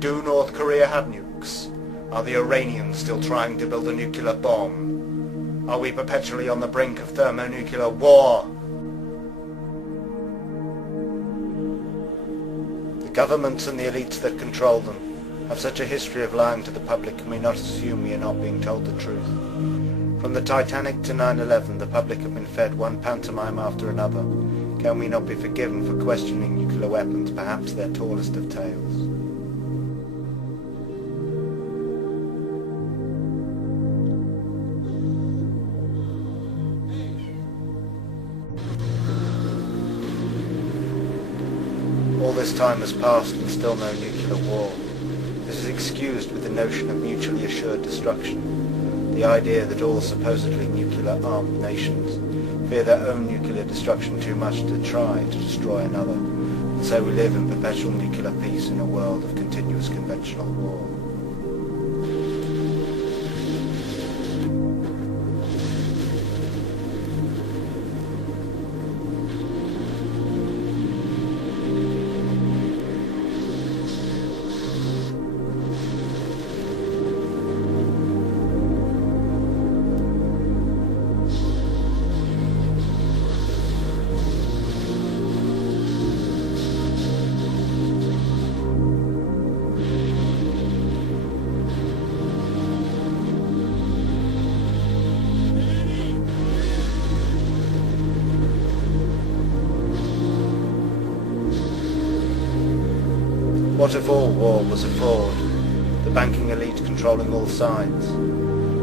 Do North Korea have nukes? Are the Iranians still trying to build a nuclear bomb? Are we perpetually on the brink of thermonuclear war? The governments and the elites that control them have such a history of lying to the public, can we not assume we are not being told the truth? From the Titanic to 9/11, the public have been fed one pantomime after another. Can we not be forgiven for questioning nuclear weapons, perhaps their tallest of tales? All this time has passed and still no nuclear war. This is excused with the notion of mutually assured destruction, the idea that all supposedly nuclear-armed nations fear their own nuclear destruction too much to try to destroy another, and so we live in perpetual nuclear peace in a world of continuous conventional war. What if all war was a fraud, the banking elite controlling all sides,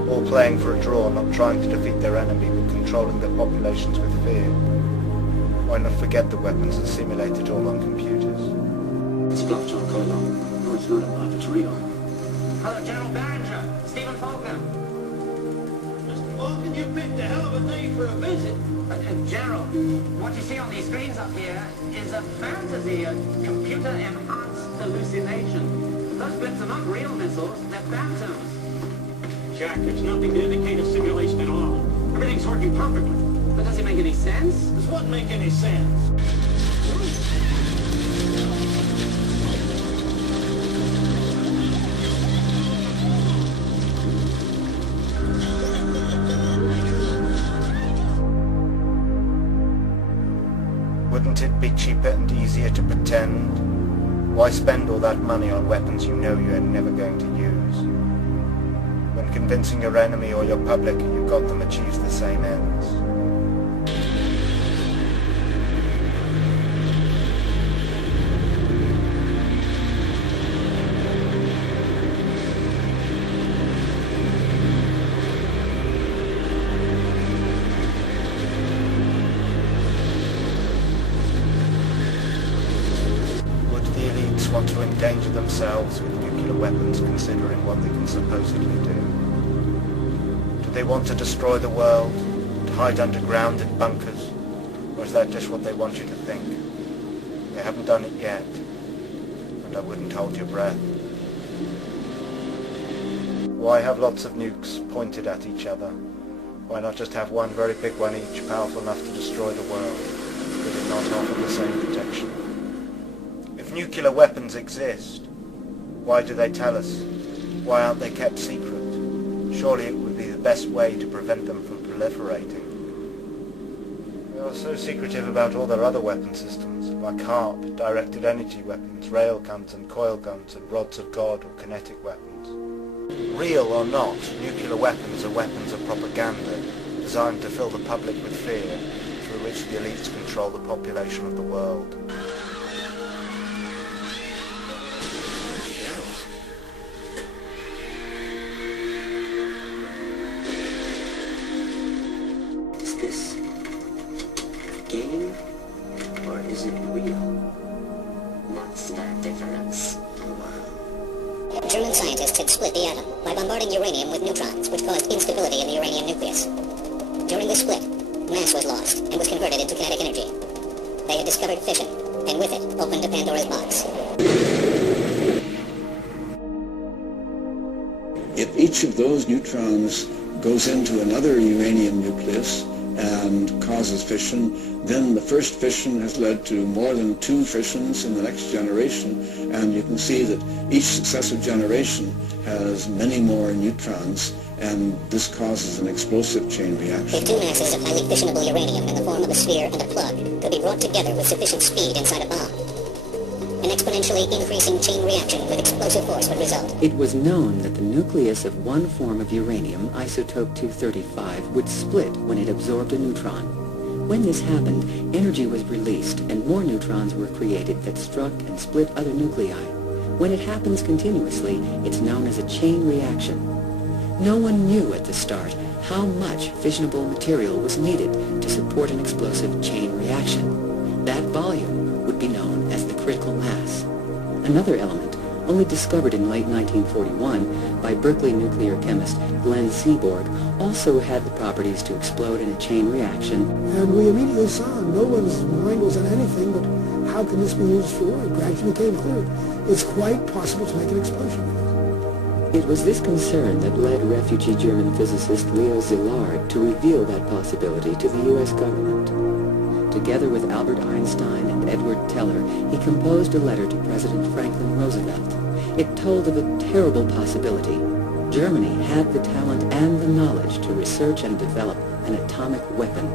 all playing for a draw, not trying to defeat their enemy but controlling their populations with fear? Why not forget the weapons and simulate it all on computers? It's bluff, John Colo. No, it's not a bluff, it's real. Hello, General Barringer. Stephen Faulkner. Mr. Falcon, you picked a hell of a day for a visit. General, what you see on these screens up here is a fantasy, a computer-enhanced hallucination. Those blips are not real missiles, they're phantoms. Jack, there's nothing to indicate a simulation at all. Everything's working perfectly. But does it make any sense? Does what make any sense? Wouldn't it be cheaper and easier to pretend? Why spend all that money on weapons you know you're never going to use? When convincing your enemy or your public you've got them achieve the same ends. Want to endanger themselves with nuclear weapons considering what they can supposedly do? Do they want to destroy the world, to hide underground in bunkers, or is that just what they want you to think? They haven't done it yet, and I wouldn't hold your breath. Why have lots of nukes pointed at each other? Why not just have one very big one each, powerful enough to destroy the world? Would it not offer the same protection? If nuclear weapons exist, why do they tell us? Why aren't they kept secret? Surely it would be the best way to prevent them from proliferating. They are so secretive about all their other weapon systems, like HAARP, directed energy weapons, railguns and coil guns and rods of God or kinetic weapons. Real or not, nuclear weapons are weapons of propaganda, designed to fill the public with fear, through which the elites control the population of the world. This game, or is it real? What's the difference? German scientists had split the atom by bombarding uranium with neutrons, which caused instability in the uranium nucleus. During the split, mass was lost and was converted into kinetic energy. They had discovered fission, and with it, opened a Pandora's box. If each of those neutrons goes into another uranium nucleus and causes fission. Then the first fission has led to more than 2 fissions in the next generation, and you can see that each successive generation has many more neutrons, and this causes an explosive chain reaction. If 2 masses of highly fissionable uranium in the form of a sphere and a plug could be brought together with sufficient speed inside a bomb, an exponentially increasing chain reaction with explosive force would result. It was known that the nucleus of one form of uranium, isotope 235, would split when it absorbed a neutron. When this happened, energy was released and more neutrons were created that struck and split other nuclei. When it happens continuously, it's known as a chain reaction. No one knew at the start how much fissionable material was needed to support an explosive chain reaction. That volume would be known as the critical mass. Another element, only discovered in late 1941 by Berkeley nuclear chemist Glenn Seaborg, also had the properties to explode in a chain reaction. And we immediately saw no one's wrangles on anything but how can this be used for? It gradually became clear. It's quite possible to make an explosion. It was this concern that led refugee German physicist Leo Szilard to reveal that possibility to the U.S. government. Together with Albert Einstein and Edward Teller, he composed a letter to President Franklin Roosevelt. It told of a terrible possibility. Germany had the talent and the knowledge to research and develop an atomic weapon.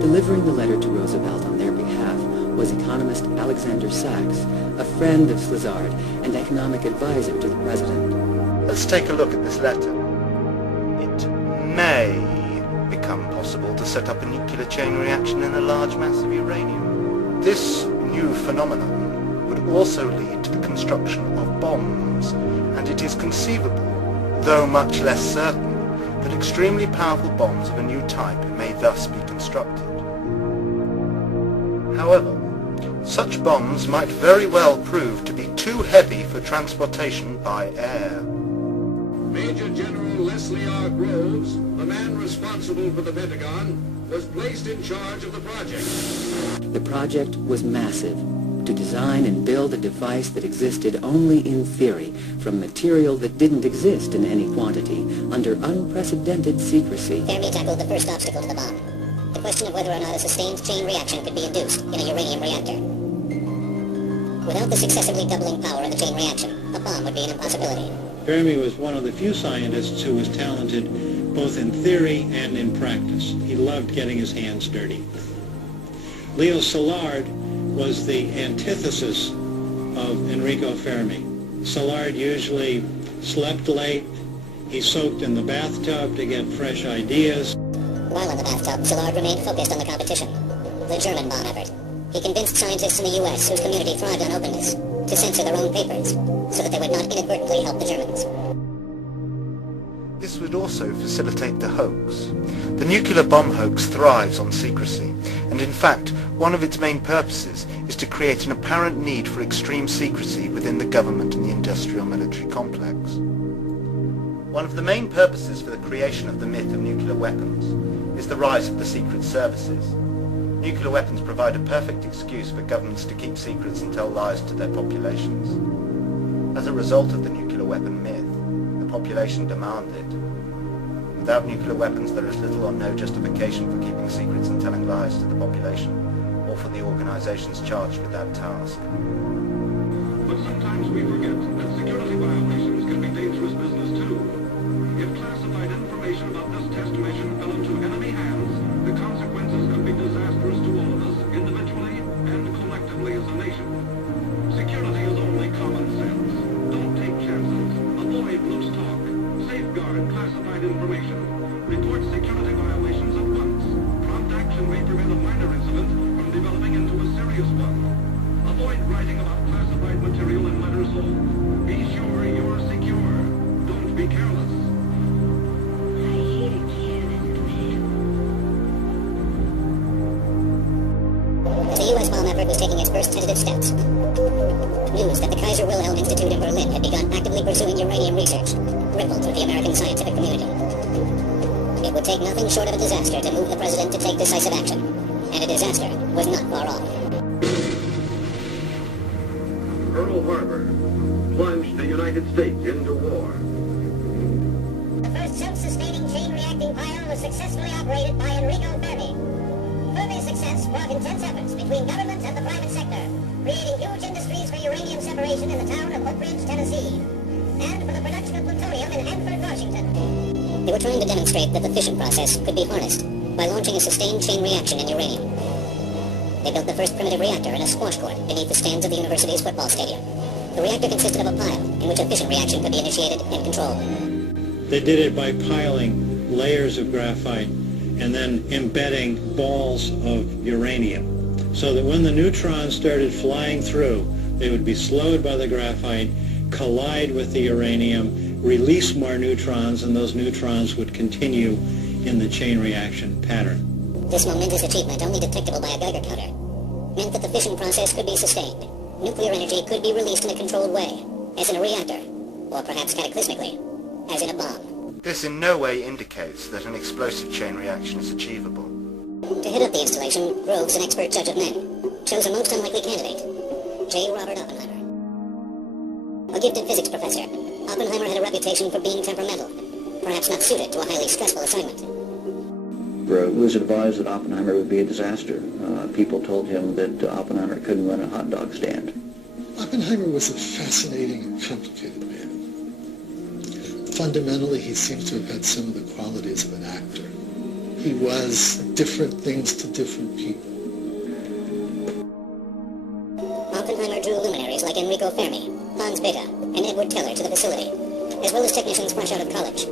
Delivering the letter to Roosevelt on their behalf was economist Alexander Sachs, a friend of Szilard and economic advisor to the president. Let's take a look at this letter. It may become possible to set up a nuclear chain reaction in a large mass of uranium. This new phenomenon would also lead to the construction of bombs, and it is conceivable, though much less certain, that extremely powerful bombs of a new type may thus be constructed. However, such bombs might very well prove to be too heavy for transportation by air. Major General Leslie R. Groves, the man responsible for the Pentagon, was placed in charge of the project. The project was massive, to design and build a device that existed only in theory, from material that didn't exist in any quantity, under unprecedented secrecy. Fermi tackled the first obstacle to the bomb, the question of whether or not a sustained chain reaction could be induced in a uranium reactor. Without the successively doubling power of the chain reaction, a bomb would be an impossibility. Fermi was one of the few scientists who was talented both in theory and in practice. He loved getting his hands dirty. Leo Szilard was the antithesis of Enrico Fermi. Szilard usually slept late. He soaked in the bathtub to get fresh ideas. While in the bathtub, Szilard remained focused on the competition, the German bomb effort. He convinced scientists in the U.S., whose community thrived on openness, to censor their own papers, so that they would not inadvertently help the Germans. This would also facilitate the hoax. The nuclear bomb hoax thrives on secrecy, and in fact, one of its main purposes is to create an apparent need for extreme secrecy within the government and the industrial military complex. One of the main purposes for the creation of the myth of nuclear weapons is the rise of the secret services. Nuclear weapons provide a perfect excuse for governments to keep secrets and tell lies to their populations. As a result of the nuclear weapon myth, the population demand it. Without nuclear weapons, there is little or no justification for keeping secrets and telling lies to the population, or for the organizations charged with that task. But sometimes we forget that security violations can be dangerous business too. If classified information about this test mission fell into enemy hands, the consequences could be disastrous to all of us, individually and collectively as a nation. Security is only common sense. Don't take chances. Avoid loose talk. Safeguard classified information. Report security violations at once. Prompt action may prevent a minor incident from developing into a serious one. Avoid writing about classified material in letters O. Be sure you're secure. Don't be careless. As the U.S. bomb effort was taking its first tentative steps, news that the Kaiser Wilhelm Institute in Berlin had begun actively pursuing uranium research rippled through the American scientific community. It would take nothing short of a disaster to move the president to take decisive action, and a disaster was not far off. Pearl Harbor plunged the United States into war. The first self-sustaining chain reactor reacting pile was successfully operated by Enrico Fermi. Fermi's success brought intense efforts between government and the private sector, creating huge industries for uranium separation in the town of Oak Ridge, Tennessee, and for the production of plutonium in Hanford, Washington. They were trying to demonstrate that the fission process could be harnessed by launching a sustained chain reaction in uranium. They built the first primitive reactor in a squash court beneath the stands of the university's football stadium. The reactor consisted of a pile in which a fission reaction could be initiated and controlled. They did it by piling layers of graphite and then embedding balls of uranium, so that when the neutrons started flying through, they would be slowed by the graphite, collide with the uranium, release more neutrons, and those neutrons would continue in the chain reaction pattern. This momentous achievement, only detectable by a Geiger counter, meant that the fission process could be sustained. Nuclear energy could be released in a controlled way, as in a reactor, or perhaps cataclysmically, as in a bomb. This in no way indicates that an explosive chain reaction is achievable. To head up the installation, Groves, an expert judge of men, chose a most unlikely candidate, J. Robert Oppenheimer. A gifted physics professor, Oppenheimer had a reputation for being temperamental, perhaps not suited to a highly stressful assignment. It was advised that Oppenheimer would be a disaster. People told him that Oppenheimer couldn't run a hot dog stand. Oppenheimer was a fascinating and complicated man. Fundamentally, he seems to have had some of the qualities of an actor. He was different things to different people. Oppenheimer drew luminaries like Enrico Fermi, Hans Bethe, and Edward Teller to the facility, as well as technicians fresh out of college.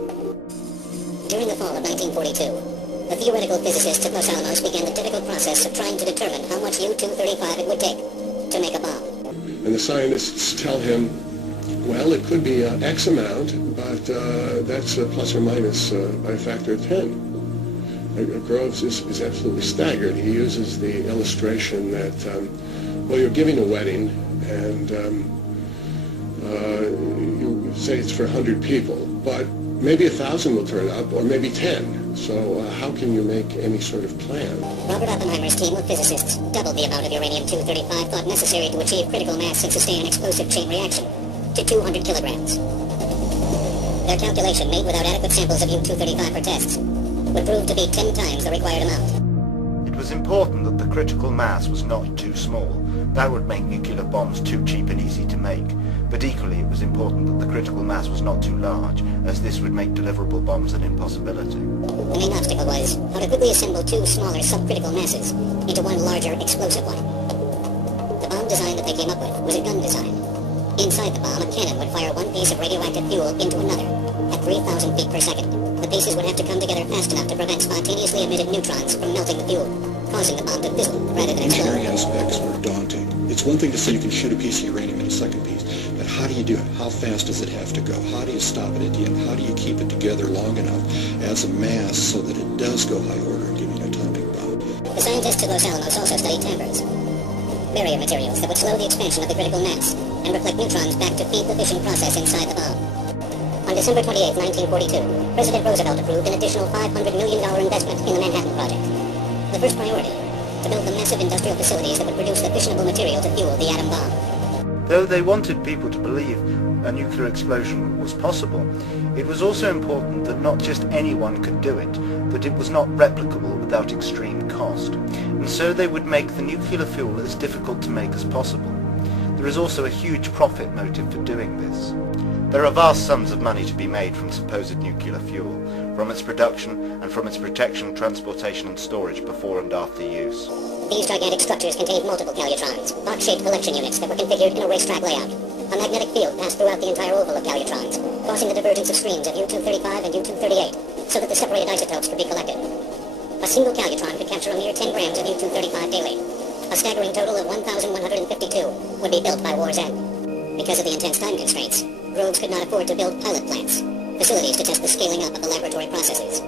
During the fall of 1942, the theoretical physicists at Los Alamos began the difficult process of trying to determine how much U-235 it would take to make a bomb. And the scientists tell him, well, it could be X amount, but that's plus or minus by a factor of 10. Groves is absolutely staggered. He uses the illustration that, well, you're giving a wedding, and you say it's for 100 people, but maybe 1,000 will turn up, or maybe 10. So how can you make any sort of plan? Robert Oppenheimer's team of physicists doubled the amount of uranium-235 thought necessary to achieve critical mass and sustain an explosive chain reaction to 200 kilograms. Their calculation, made without adequate samples of U-235 for tests, would prove to be 10 times the required amount. It was important that the critical mass was not too small. That would make nuclear bombs too cheap and easy to make. But equally, it was important that the critical mass was not too large, as this would make deliverable bombs an impossibility. The main obstacle was how to quickly assemble two smaller subcritical masses into one larger explosive one. The bomb design that they came up with was a gun design. Inside the bomb, a cannon would fire one piece of radioactive fuel into another at 3,000 feet per second. The pieces would have to come together fast enough to prevent spontaneously emitted neutrons from melting the fuel, causing the bomb to fizzle rather than explode. Engineering aspects were daunting. It's one thing to say you can shoot a piece of uranium in a second piece, but how do you do it? How fast does it have to go? How do you stop it at the end? How do you keep it together long enough as a mass so that it does go high order and give you an atomic bomb? The scientists at Los Alamos also studied tampers, barrier materials that would slow the expansion of the critical mass and reflect neutrons back to feed the fission process inside the bomb. On December 28, 1942, President Roosevelt approved an additional $500 million investment in the Manhattan Project. The first priority, to build the massive industrial facilities that would produce the fissionable material to fuel the atom bomb. Though they wanted people to believe a nuclear explosion was possible, it was also important that not just anyone could do it, that it was not replicable without extreme cost, and so they would make the nuclear fuel as difficult to make as possible. There is also a huge profit motive for doing this. There are vast sums of money to be made from supposed nuclear fuel, from its production and from its protection, transportation and storage before and after use. These gigantic structures contained multiple calutrons, box-shaped collection units that were configured in a racetrack layout. A magnetic field passed throughout the entire oval of calutrons, causing the divergence of streams of U-235 and U-238, so that the separated isotopes could be collected. A single calutron could capture a mere 10 grams of U-235 daily. A staggering total of 1,152 would be built by war's end. Because of the intense time constraints, Groves could not afford to build pilot plants, facilities to test the scaling up of the laboratory processes.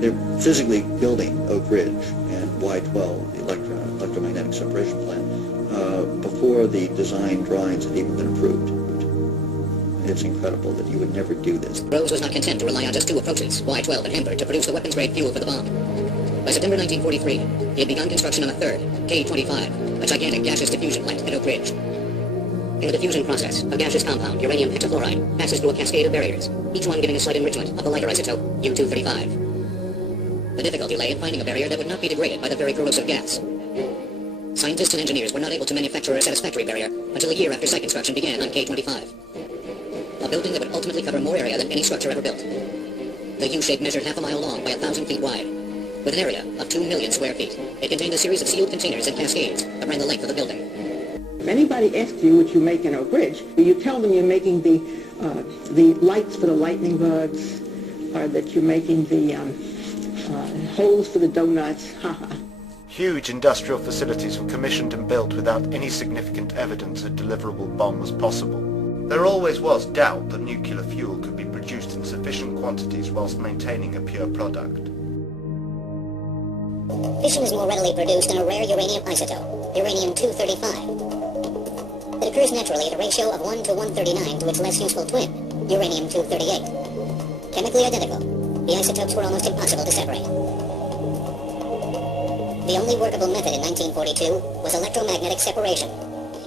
They're physically building Oak Ridge and Y-12, the electromagnetic separation plant, before the design drawings had even been approved. It's incredible that you would never do this. Groves was not content to rely on just two approaches, Y-12 and Hanford, to produce the weapons-grade fuel for the bomb. By September 1943, he had begun construction on a third, K-25, a gigantic gaseous diffusion plant at Oak Ridge. In the diffusion process, a gaseous compound, uranium hexafluoride, passes through a cascade of barriers, each one giving a slight enrichment of the lighter isotope, U-235. The difficulty lay in finding a barrier that would not be degraded by the very corrosive gas. Scientists and engineers were not able to manufacture a satisfactory barrier until a year after site construction began on K-25. A building that would ultimately cover more area than any structure ever built. The U-shape measured half a mile long by 1,000 feet wide, with an area of 2 million square feet. It contained a series of sealed containers and cascades that ran the length of the building. If anybody asks you what you make in a bridge, you tell them you're making the lights for the lightning bugs, or that you're making the holes for the donuts. Huge industrial facilities were commissioned and built without any significant evidence a deliverable bomb was possible. There always was doubt that nuclear fuel could be produced in sufficient quantities whilst maintaining a pure product. Fission is more readily produced than a rare uranium isotope, uranium-235. It occurs naturally at a ratio of 1 to 139 to its less useful twin, uranium-238. Chemically identical, the isotopes were almost impossible to separate. The only workable method in 1942 was electromagnetic separation.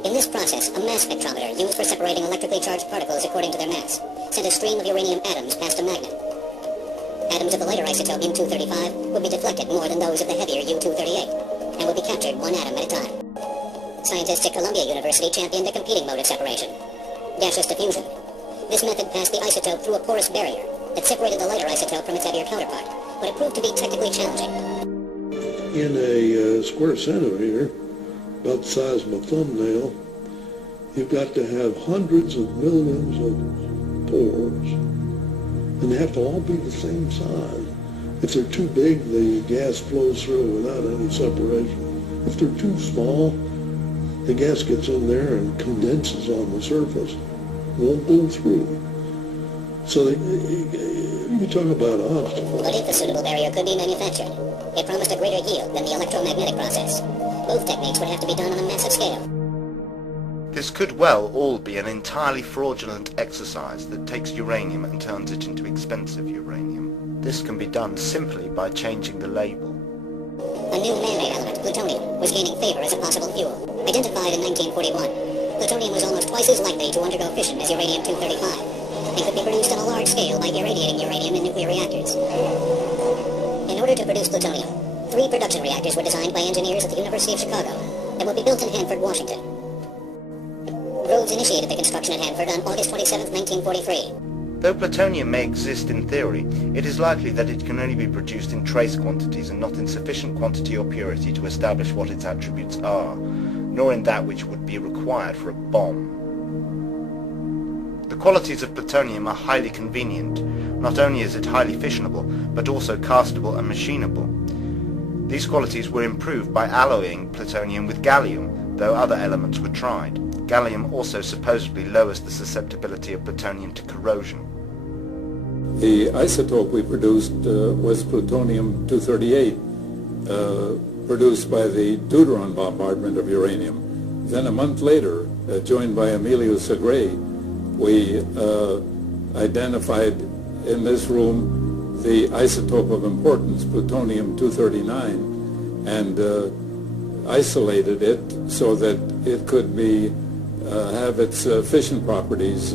In this process, a mass spectrometer used for separating electrically charged particles according to their mass sent a stream of uranium atoms past a magnet. Atoms of the lighter isotope U-235 would be deflected more than those of the heavier U-238 and would be captured one atom at a time. Scientists at Columbia University championed a competing mode of separation, gaseous diffusion. This method passed the isotope through a porous barrier that separated the lighter isotope from its heavier counterpart, but it proved to be technically challenging. In a square centimeter, about the size of a thumbnail, you've got to have hundreds of millions of pores, and they have to all be the same size. If they're too big, the gas flows through without any separation. If they're too small, the gas gets in there and condenses on the surface, won't go through. So you talk about obstacles. But if a suitable barrier could be manufactured, it promised a greater yield than the electromagnetic process. Both techniques would have to be done on a massive scale. This could well all be an entirely fraudulent exercise that takes uranium and turns it into expensive uranium. This can be done simply by changing the label. A new man-made element, plutonium, was gaining favor as a possible fuel. Identified in 1941, plutonium was almost twice as likely to undergo fission as uranium-235, and could be produced on a large scale by irradiating uranium in nuclear reactors. In order to produce plutonium, 3 production reactors were designed by engineers at the University of Chicago that would be built in Hanford, Washington. Rhodes initiated the construction at Hanford on August 27, 1943. Though plutonium may exist in theory, it is likely that it can only be produced in trace quantities and not in sufficient quantity or purity to establish what its attributes are, nor in that which would be required for a bomb. The qualities of plutonium are highly convenient. Not only is it highly fissionable, but also castable and machinable. These qualities were improved by alloying plutonium with gallium, though other elements were tried. Gallium also supposedly lowers the susceptibility of plutonium to corrosion. The isotope we produced was plutonium-238, produced by the deuteron bombardment of uranium. Then a month later, joined by Emilio Segre, we identified in this room the isotope of importance, plutonium-239, and isolated it so that it could be have its fission properties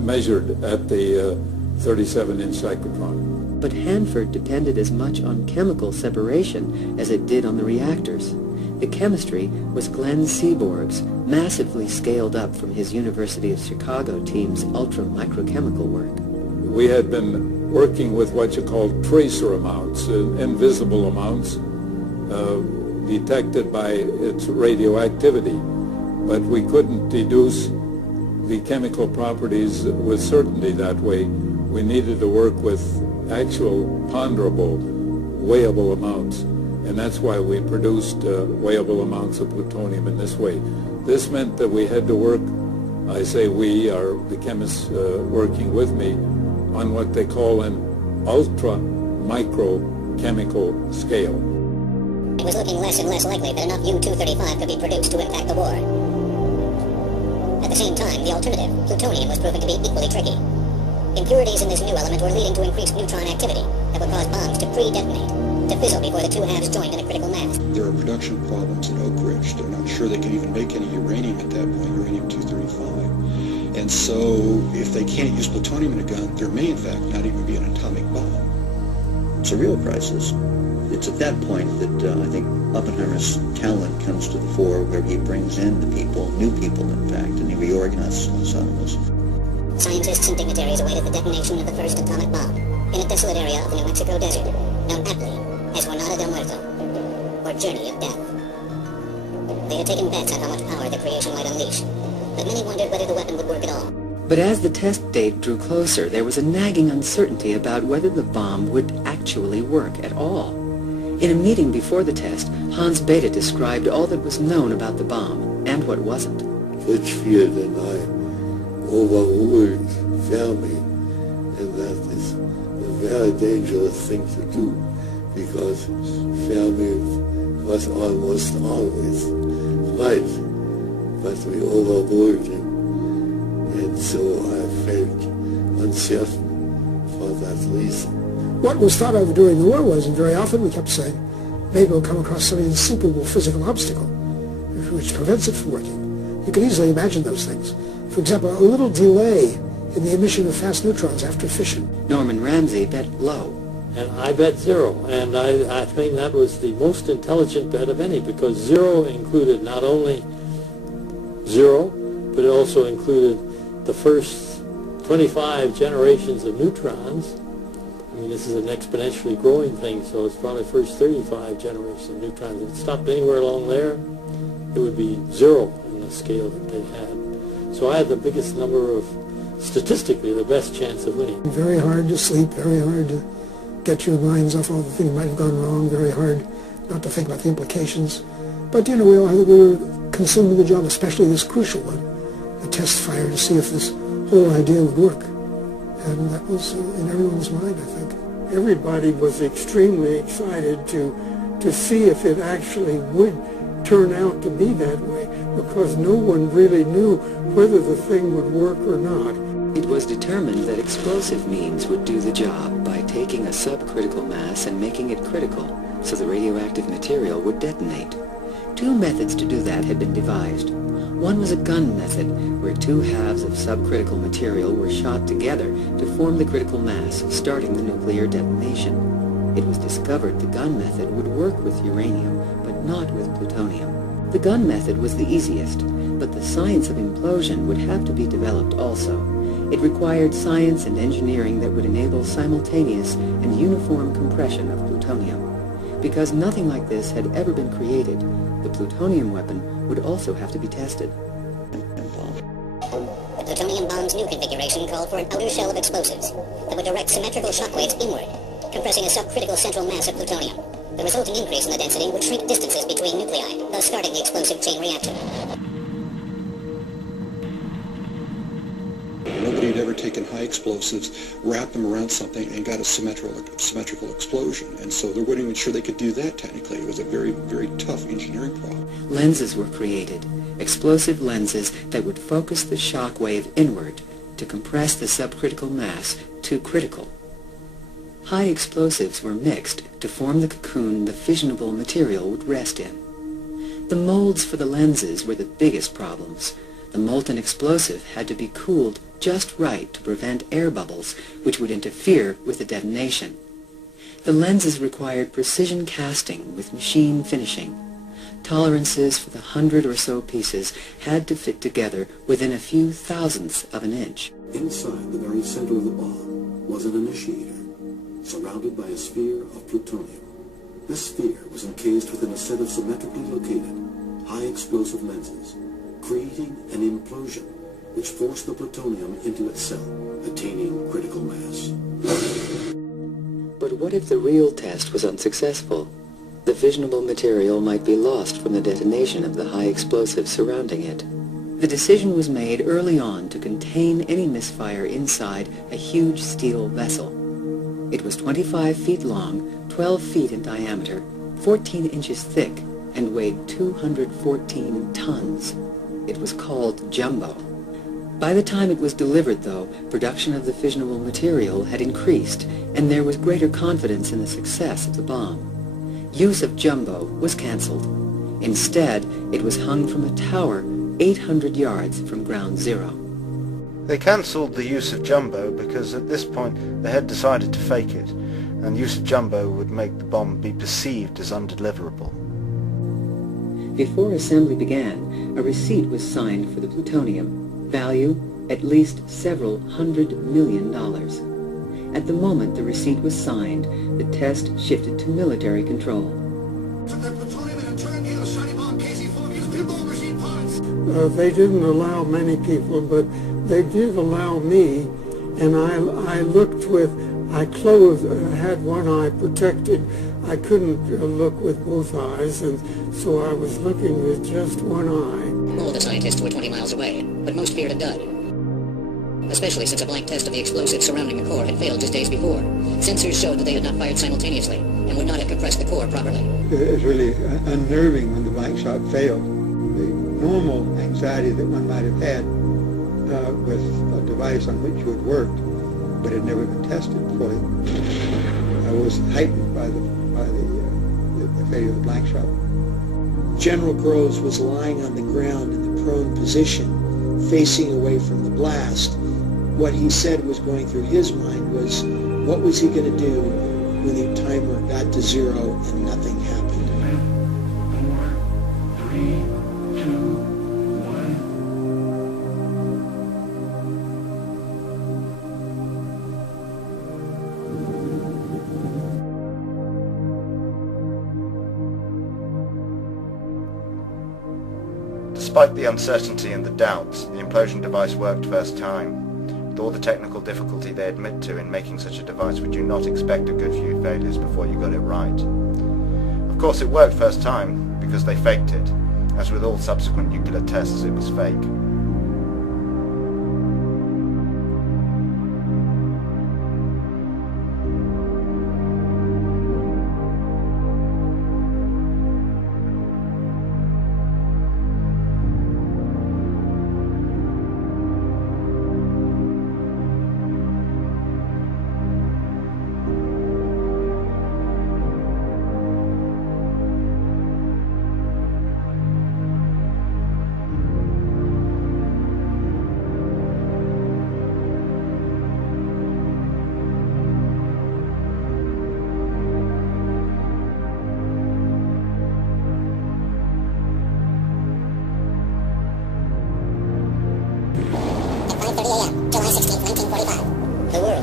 measured at the 37-inch cyclotron. But Hanford depended as much on chemical separation as it did on the reactors. The chemistry was Glenn Seaborg's, massively scaled up from his University of Chicago team's ultra-microchemical work. We had been working with what you call tracer amounts, invisible amounts, detected by its radioactivity. But we couldn't deduce the chemical properties with certainty that way. We needed to work with actual ponderable, weighable amounts. And that's why we produced weighable amounts of plutonium in this way. This meant that we had to work, I say we, are the chemists working with me, on what they call an ultra-microchemical scale. It was looking less and less likely that enough U-235 could be produced to impact the war. At the same time, the alternative, plutonium, was proving to be equally tricky. Impurities in this new element were leading to increased neutron activity that would cause bombs to pre-detonate, to fizzle before the two halves joined in a critical mass. There are production problems in Oak Ridge. They're not sure they can even make any uranium at that point, uranium-235. And so if they can't use plutonium in a gun, there may in fact not even be an atomic bomb. It's a real crisis. It's at that point that I think Oppenheimer's talent comes to the fore, where he brings in the people, new people in fact, and he reorganizes Los Alamos. Scientists and dignitaries awaited the detonation of the first atomic bomb in a desolate area of the New Mexico desert, known aptly as Jornada del Muerto, or Journey of Death. They had taken bets on how much power the creation might unleash, but many wondered whether the weapon would work at all. But as the test date drew closer, there was a nagging uncertainty about whether the bomb would actually work at all. In a meeting before the test, Hans Bethe described all that was known about the bomb and what wasn't. Litchfield and I overruled Fermi, and that is a very dangerous thing to do, because Fermi was almost always right, but we overruled him, and so I felt uncertain for that reason. What was thought of during the war was, and very often we kept saying, maybe we'll come across some insuperable physical obstacle which prevents it from working. You can easily imagine those things. For example, a little delay in the emission of fast neutrons after fission. Norman Ramsey bet low. And I bet zero, and I think that was the most intelligent bet of any, because zero included not only zero, but it also included the first 25 generations of neutrons. I mean, this is an exponentially growing thing, so it's probably first 35 generations of neutrons. If it stopped anywhere along there, it would be zero in the scale that they had. So I had the biggest number of, statistically, the best chance of winning. Very hard to sleep, very hard to get your minds off all the things that might have gone wrong, very hard not to think about the implications. But, you know, we were consumed with the job, especially this crucial one, the test fire, to see if this whole idea would work. And that was in everyone's mind, I think. Everybody was extremely excited to see if it actually would turn out to be that way, because no one really knew whether the thing would work or not. It was determined that explosive means would do the job by taking a subcritical mass and making it critical, so the radioactive material would detonate. Two methods to do that had been devised. One was a gun method, where two halves of subcritical material were shot together to form the critical mass, starting the nuclear detonation. It was discovered the gun method would work with uranium, but not with plutonium. The gun method was the easiest, but the science of implosion would have to be developed also. It required science and engineering that would enable simultaneous and uniform compression of plutonium. Because nothing like this had ever been created, the plutonium weapon would also have to be tested. The plutonium bomb's new configuration called for an outer shell of explosives that would direct symmetrical shockwaves inward, compressing a subcritical central mass of plutonium. The resulting increase in the density would shrink distances between nuclei, thus starting the explosive chain reaction. Nobody had ever taken high explosives, wrapped them around something, and got a symmetrical explosion. And so they weren't even sure they could do that technically. It was a very, very tough engineering problem. Lenses were created, explosive lenses that would focus the shock wave inward to compress the subcritical mass to critical. High explosives were mixed to form the cocoon the fissionable material would rest in. The molds for the lenses were the biggest problems. The molten explosive had to be cooled just right to prevent air bubbles, which would interfere with the detonation. The lenses required precision casting with machine finishing. Tolerances for the 100 or so pieces had to fit together within a few thousandths of an inch. Inside the very center of the bomb was an initiator, surrounded by a sphere of plutonium. This sphere was encased within a set of symmetrically located, high explosive lenses, creating an implosion which forced the plutonium into itself, attaining critical mass. But what if the real test was unsuccessful? The fissionable material might be lost from the detonation of the high explosive surrounding it. The decision was made early on to contain any misfire inside a huge steel vessel. It was 25 feet long, 12 feet in diameter, 14 inches thick, and weighed 214 tons. It was called Jumbo. By the time it was delivered, though, production of the fissionable material had increased, and there was greater confidence in the success of the bomb. Use of Jumbo was cancelled. Instead, it was hung from a tower 800 yards from ground zero. They cancelled the use of Jumbo because at this point they had decided to fake it, and use of jumbo would make the bomb be perceived as undeliverable. Before assembly began, a receipt was signed for the plutonium, value at least several $100 million. At the moment the receipt was signed, the test shifted to military control. They didn't allow many people, but they did allow me, and I looked with, I closed, had one eye protected. I couldn't look with both eyes, and so I was looking with just one eye. All the scientists were 20 miles away, but most feared a dud. Especially since a blank test of the explosives surrounding the core had failed just days before. Sensors showed that they had not fired simultaneously, and would not have compressed the core properly. It was really unnerving when the blank shot failed. The normal anxiety that one might have had with a device on which you had worked, but had never been tested fully, was heightened by the failure of the blank shot. General Groves was lying on the ground in the prone position, facing away from the blast. What he said was going through his mind was, what was he going to do when the timer got to 0 and nothing happened? 4, 3, 2, 1. Despite the uncertainty and the doubts, the implosion device worked first time. With all the technical difficulty they admit to in making such a device, would you not expect a good few failures before you got it right? Of course it worked first time because they faked it. As with all subsequent nuclear tests, it was fake.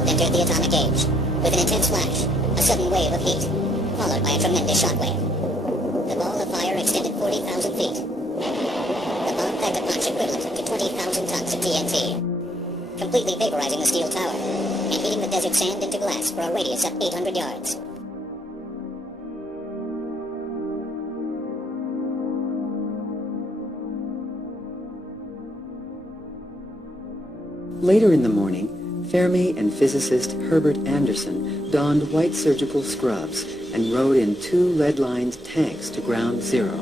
Entered the atomic age, with an intense flash, a sudden wave of heat, followed by a tremendous shockwave. The ball of fire extended 40,000 feet. The bomb packed a punch equivalent to 20,000 tons of TNT, completely vaporizing the steel tower, and heating the desert sand into glass for a radius of 800 yards. Later in the morning, Fermi and physicist Herbert Anderson donned white surgical scrubs and rode in 2 lead-lined tanks to ground zero.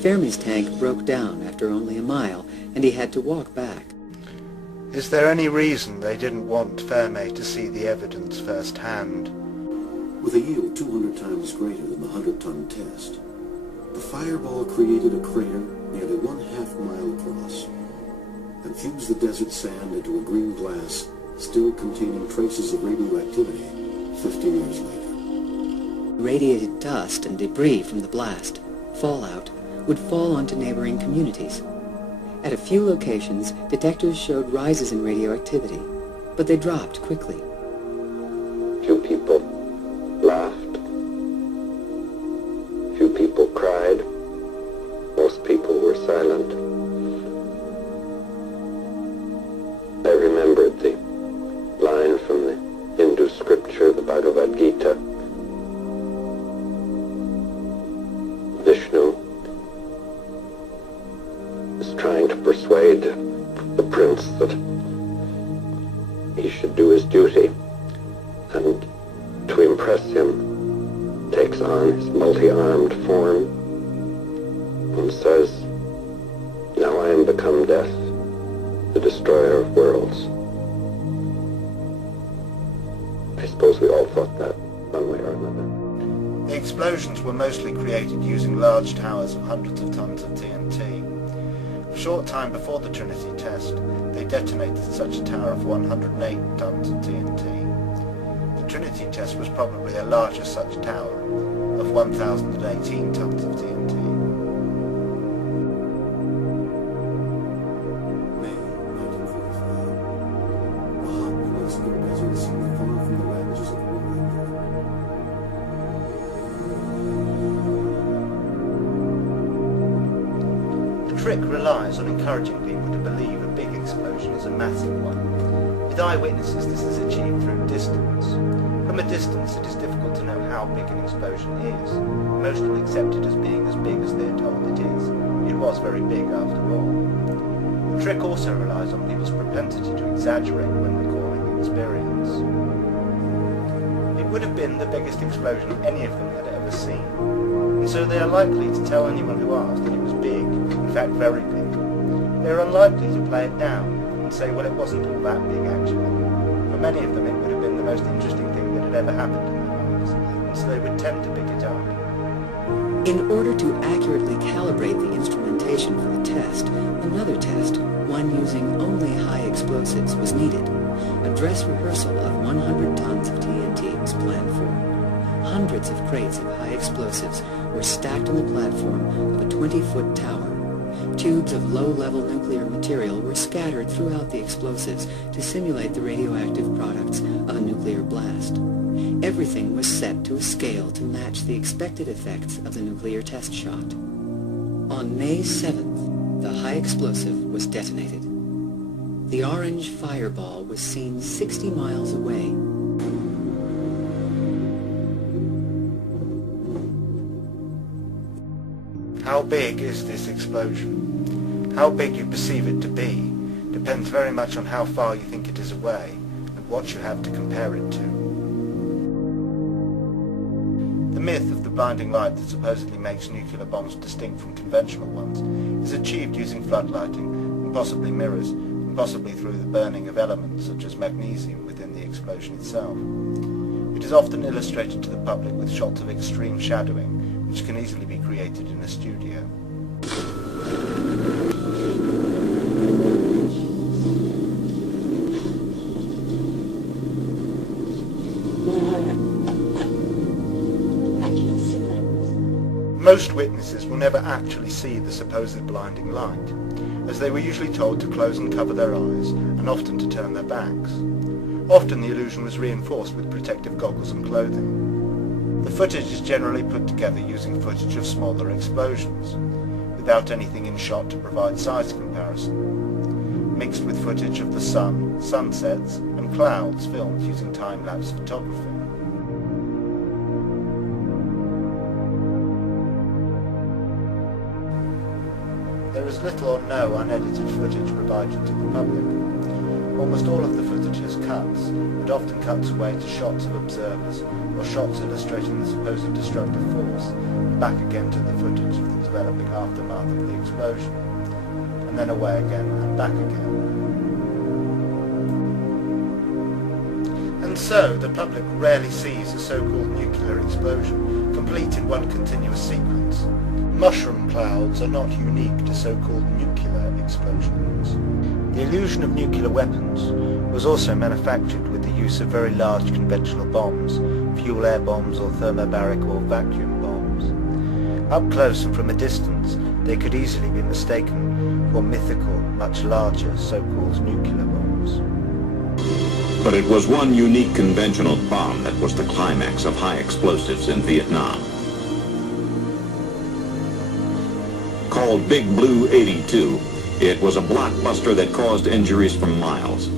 Fermi's tank broke down after only a mile, and he had to walk back. Is there any reason they didn't want Fermi to see the evidence firsthand? With a yield 200 times greater than the 100-ton test, the fireball created a crater nearly 1/2 mile across and fused the desert sand into a green glass still containing traces of radioactivity 50 years later. Radiated dust and debris from the blast, fallout, would fall onto neighboring communities. At a few locations, detectors showed rises in radioactivity, but they dropped quickly. Few people laughed. Few people cried. Most people were silent. I remembered the line from the Hindu scripture, the Bhagavad Gita. Vishnu is trying to persuade the prince that he should do his duty, and to impress him takes on his multi-armed form and says, "Now I am become death, the destroyer of worlds." I suppose we all thought that one way or another. The explosions were mostly created using large towers of hundreds of tons of TNT. A short time before the Trinity test, they detonated such a tower of 108 tons of TNT. The Trinity test was probably a larger such tower of 1,018 tons of TNT. May 1945. A hot place in the desert seemed far from the ravages of war in Europe. The trick relies on encouraging people to believe a big explosion is a massive one. With eyewitnesses, this is achieved through distance. From a distance, it is difficult to know how big an explosion is. Most will accept it as being as big as they are told it is. It was very big after all. The trick also relies on people's propensity to exaggerate when recalling the experience. It would have been the biggest explosion any of them had ever seen, and so they are likely to tell anyone who asks that it was big, in fact very big. They are unlikely to play it down and say, well, it wasn't all that big actually. For many of them it would have been the most interesting thing that had ever happened in their lives, and so they would tend to pick it up. In order to accurately calibrate the instrumentation for the test, another test, one using only high explosives, was needed. A dress rehearsal of 100 tons of TNT was planned for. Hundreds of crates of high explosives were stacked on the platform of a 20-foot tower. Tubes of low-level nuclear material were scattered throughout the explosives to simulate the radioactive products of a nuclear blast. Everything was set to a scale to match the expected effects of the nuclear test shot. On May 7th, the high explosive was detonated. The orange fireball was seen 60 miles away. How big is this explosion? How big you perceive it to be depends very much on how far you think it is away and what you have to compare it to. The myth of the blinding light that supposedly makes nuclear bombs distinct from conventional ones is achieved using floodlighting and possibly mirrors, and possibly through the burning of elements such as magnesium within the explosion itself. It is often illustrated to the public with shots of extreme shadowing, which can easily be created in a studio. Most witnesses will never actually see the supposed blinding light, as they were usually told to close and cover their eyes, and often to turn their backs. Often the illusion was reinforced with protective goggles and clothing. The footage is generally put together using footage of smaller explosions, without anything in shot to provide size comparison, mixed with footage of the sun, sunsets, and clouds filmed using time-lapse photography. There is little or no unedited footage provided to the public. Almost all of the footage has cuts, but often cuts away to shots of observers, or shots illustrating the supposed destructive force, and back again to the footage of the developing aftermath of the explosion, and then away again and back again. And so, the public rarely sees a so-called nuclear explosion, complete in one continuous sequence. Mushroom clouds are not unique to so-called nuclear explosions. The illusion of nuclear weapons was also manufactured with the use of very large conventional bombs, fuel air bombs or thermobaric or vacuum bombs. Up close and from a distance, they could easily be mistaken for mythical, much larger so-called nuclear bombs. But it was one unique conventional bomb that was the climax of high explosives in Vietnam. Called Big Blue 82, it was a blockbuster that caused injuries for miles.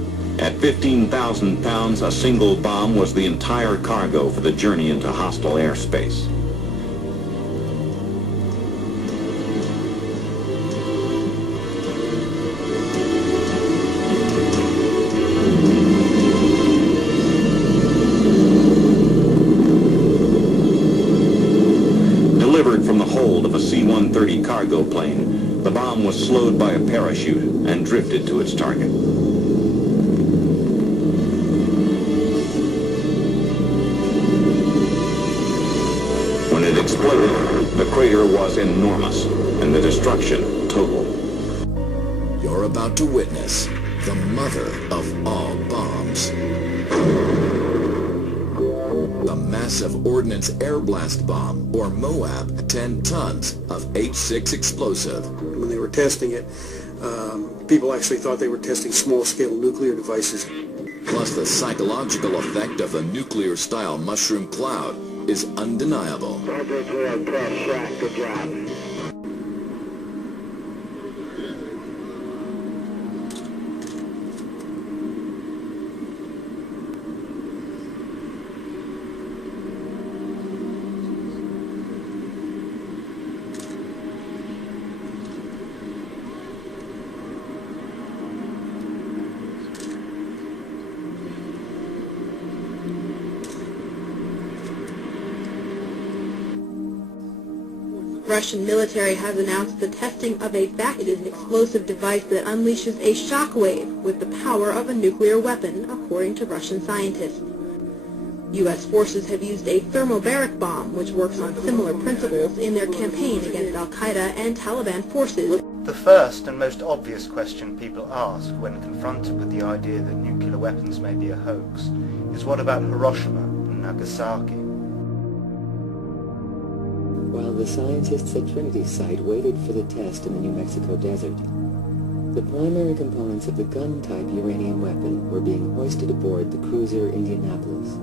At 15,000 pounds, a single bomb was the entire cargo for the journey into hostile airspace. Delivered from the hold of a C-130 cargo plane, the bomb was slowed by a parachute and drifted to its target. When it exploded, the crater was enormous and the destruction total. You're about to witness the mother of all bombs. massive Ordnance Air Blast Bomb, or MOAB, 10 tons of H6 explosive. When they were testing it, people actually thought they were testing small-scale nuclear devices. Plus, the psychological effect of the nuclear-style mushroom cloud is undeniable. Good job. The Russian military has announced the testing of a VAC. It is an explosive device that unleashes a shockwave with the power of a nuclear weapon, according to Russian scientists. U.S. forces have used a thermobaric bomb, which works on similar principles, in their campaign against al-Qaeda and Taliban forces. The first and most obvious question people ask when confronted with the idea that nuclear weapons may be a hoax is, what about Hiroshima and Nagasaki? While the scientists at Trinity Site waited for the test in the New Mexico desert, the primary components of the gun-type uranium weapon were being hoisted aboard the cruiser Indianapolis.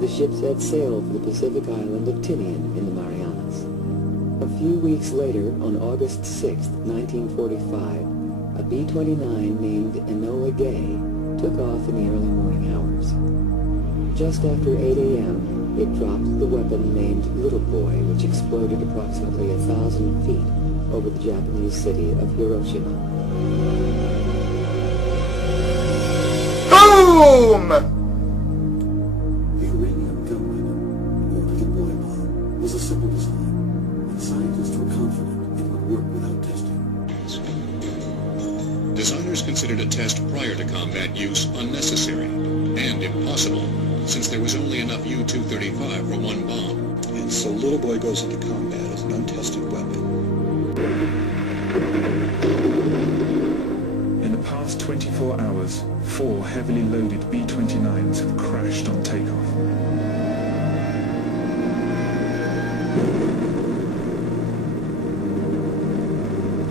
The ship set sail for the Pacific island of Tinian in the Marianas. A few weeks later, on August 6, 1945, a B-29 named Enola Gay took off in the early morning hours. Just after 8 a.m., it dropped the weapon named Little Boy, which exploded approximately 1,000 feet over the Japanese city of Hiroshima. Boom! The uranium gun weapon, or Little Boy bomb, was a simple design, and scientists were confident it would work without testing. Designers considered a test prior to combat use unnecessary and impossible, since there was only enough U-235 for one bomb. And so Little Boy goes into combat as an untested weapon. In the past 24 hours, 4 heavily loaded B-29s have crashed on takeoff.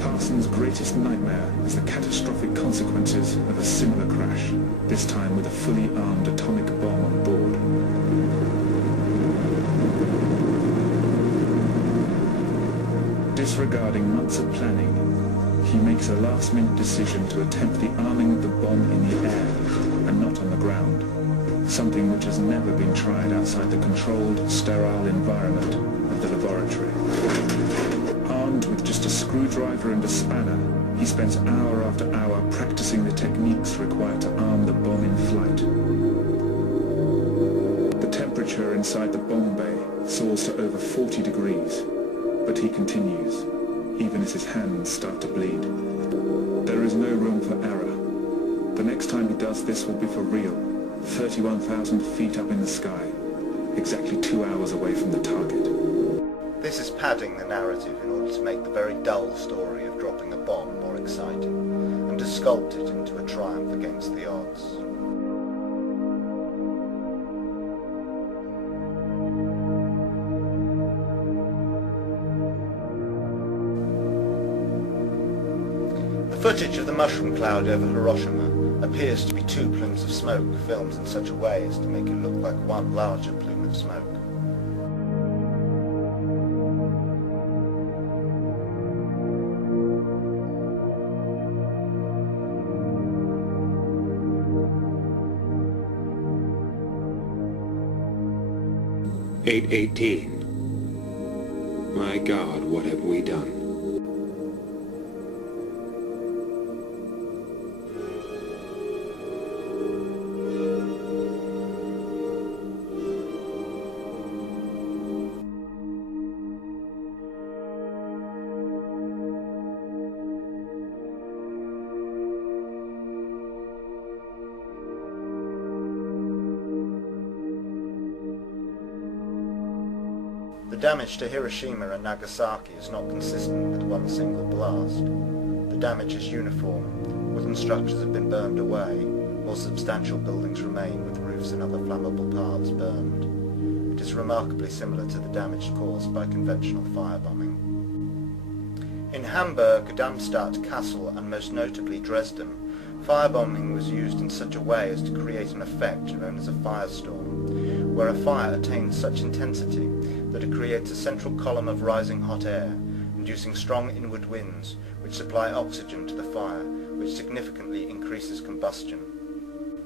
Parsons' greatest nightmare is the catastrophic consequences of a similar crash, this time with a fully armed atomic bomb on board. Disregarding months of planning, he makes a last-minute decision to attempt the arming of the bomb in the air and not on the ground, something which has never been tried outside the controlled, sterile environment of the laboratory. Armed with just a screwdriver and a spanner, he spends hour after hour practicing the techniques required to arm the bomb in flight. The temperature inside the bomb bay soars to over 40 degrees, but he continues, even as his hands start to bleed. There is no room for error. The next time he does this will be for real, 31,000 feet up in the sky, exactly 2 hours away from the target. This is padding the narrative in order to make the very dull story of dropping a bomb more exciting, and to sculpt it into a triumph against the odds. The footage of the mushroom cloud over Hiroshima appears to be 2 plumes of smoke filmed in such a way as to make it look like one larger plume of smoke. "8:18. My God, what have we done?" The damage to Hiroshima and Nagasaki is not consistent with one single blast. The damage is uniform. Wooden structures have been burned away, while substantial buildings remain with roofs and other flammable parts burned. it is remarkably similar to the damage caused by conventional firebombing. In Hamburg, Darmstadt, Kassel, and most notably Dresden, firebombing was used in such a way as to create an effect known as a firestorm, where a fire attains such intensity that it creates a central column of rising hot air, inducing strong inward winds which supply oxygen to the fire, which significantly increases combustion.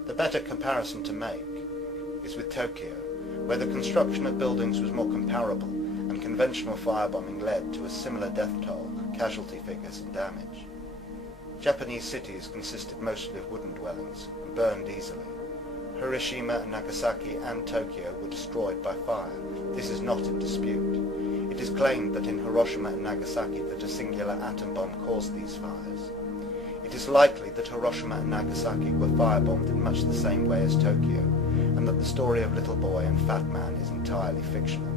The better comparison to make is with Tokyo, where the construction of buildings was more comparable and conventional firebombing led to a similar death toll, casualty figures and damage. Japanese cities consisted mostly of wooden dwellings and burned easily. Hiroshima, Nagasaki and Tokyo were destroyed by fire. This is not in dispute. It is claimed that in Hiroshima and Nagasaki that a singular atom bomb caused these fires. It is likely that Hiroshima and Nagasaki were firebombed in much the same way as Tokyo, and that the story of Little Boy and Fat Man is entirely fictional.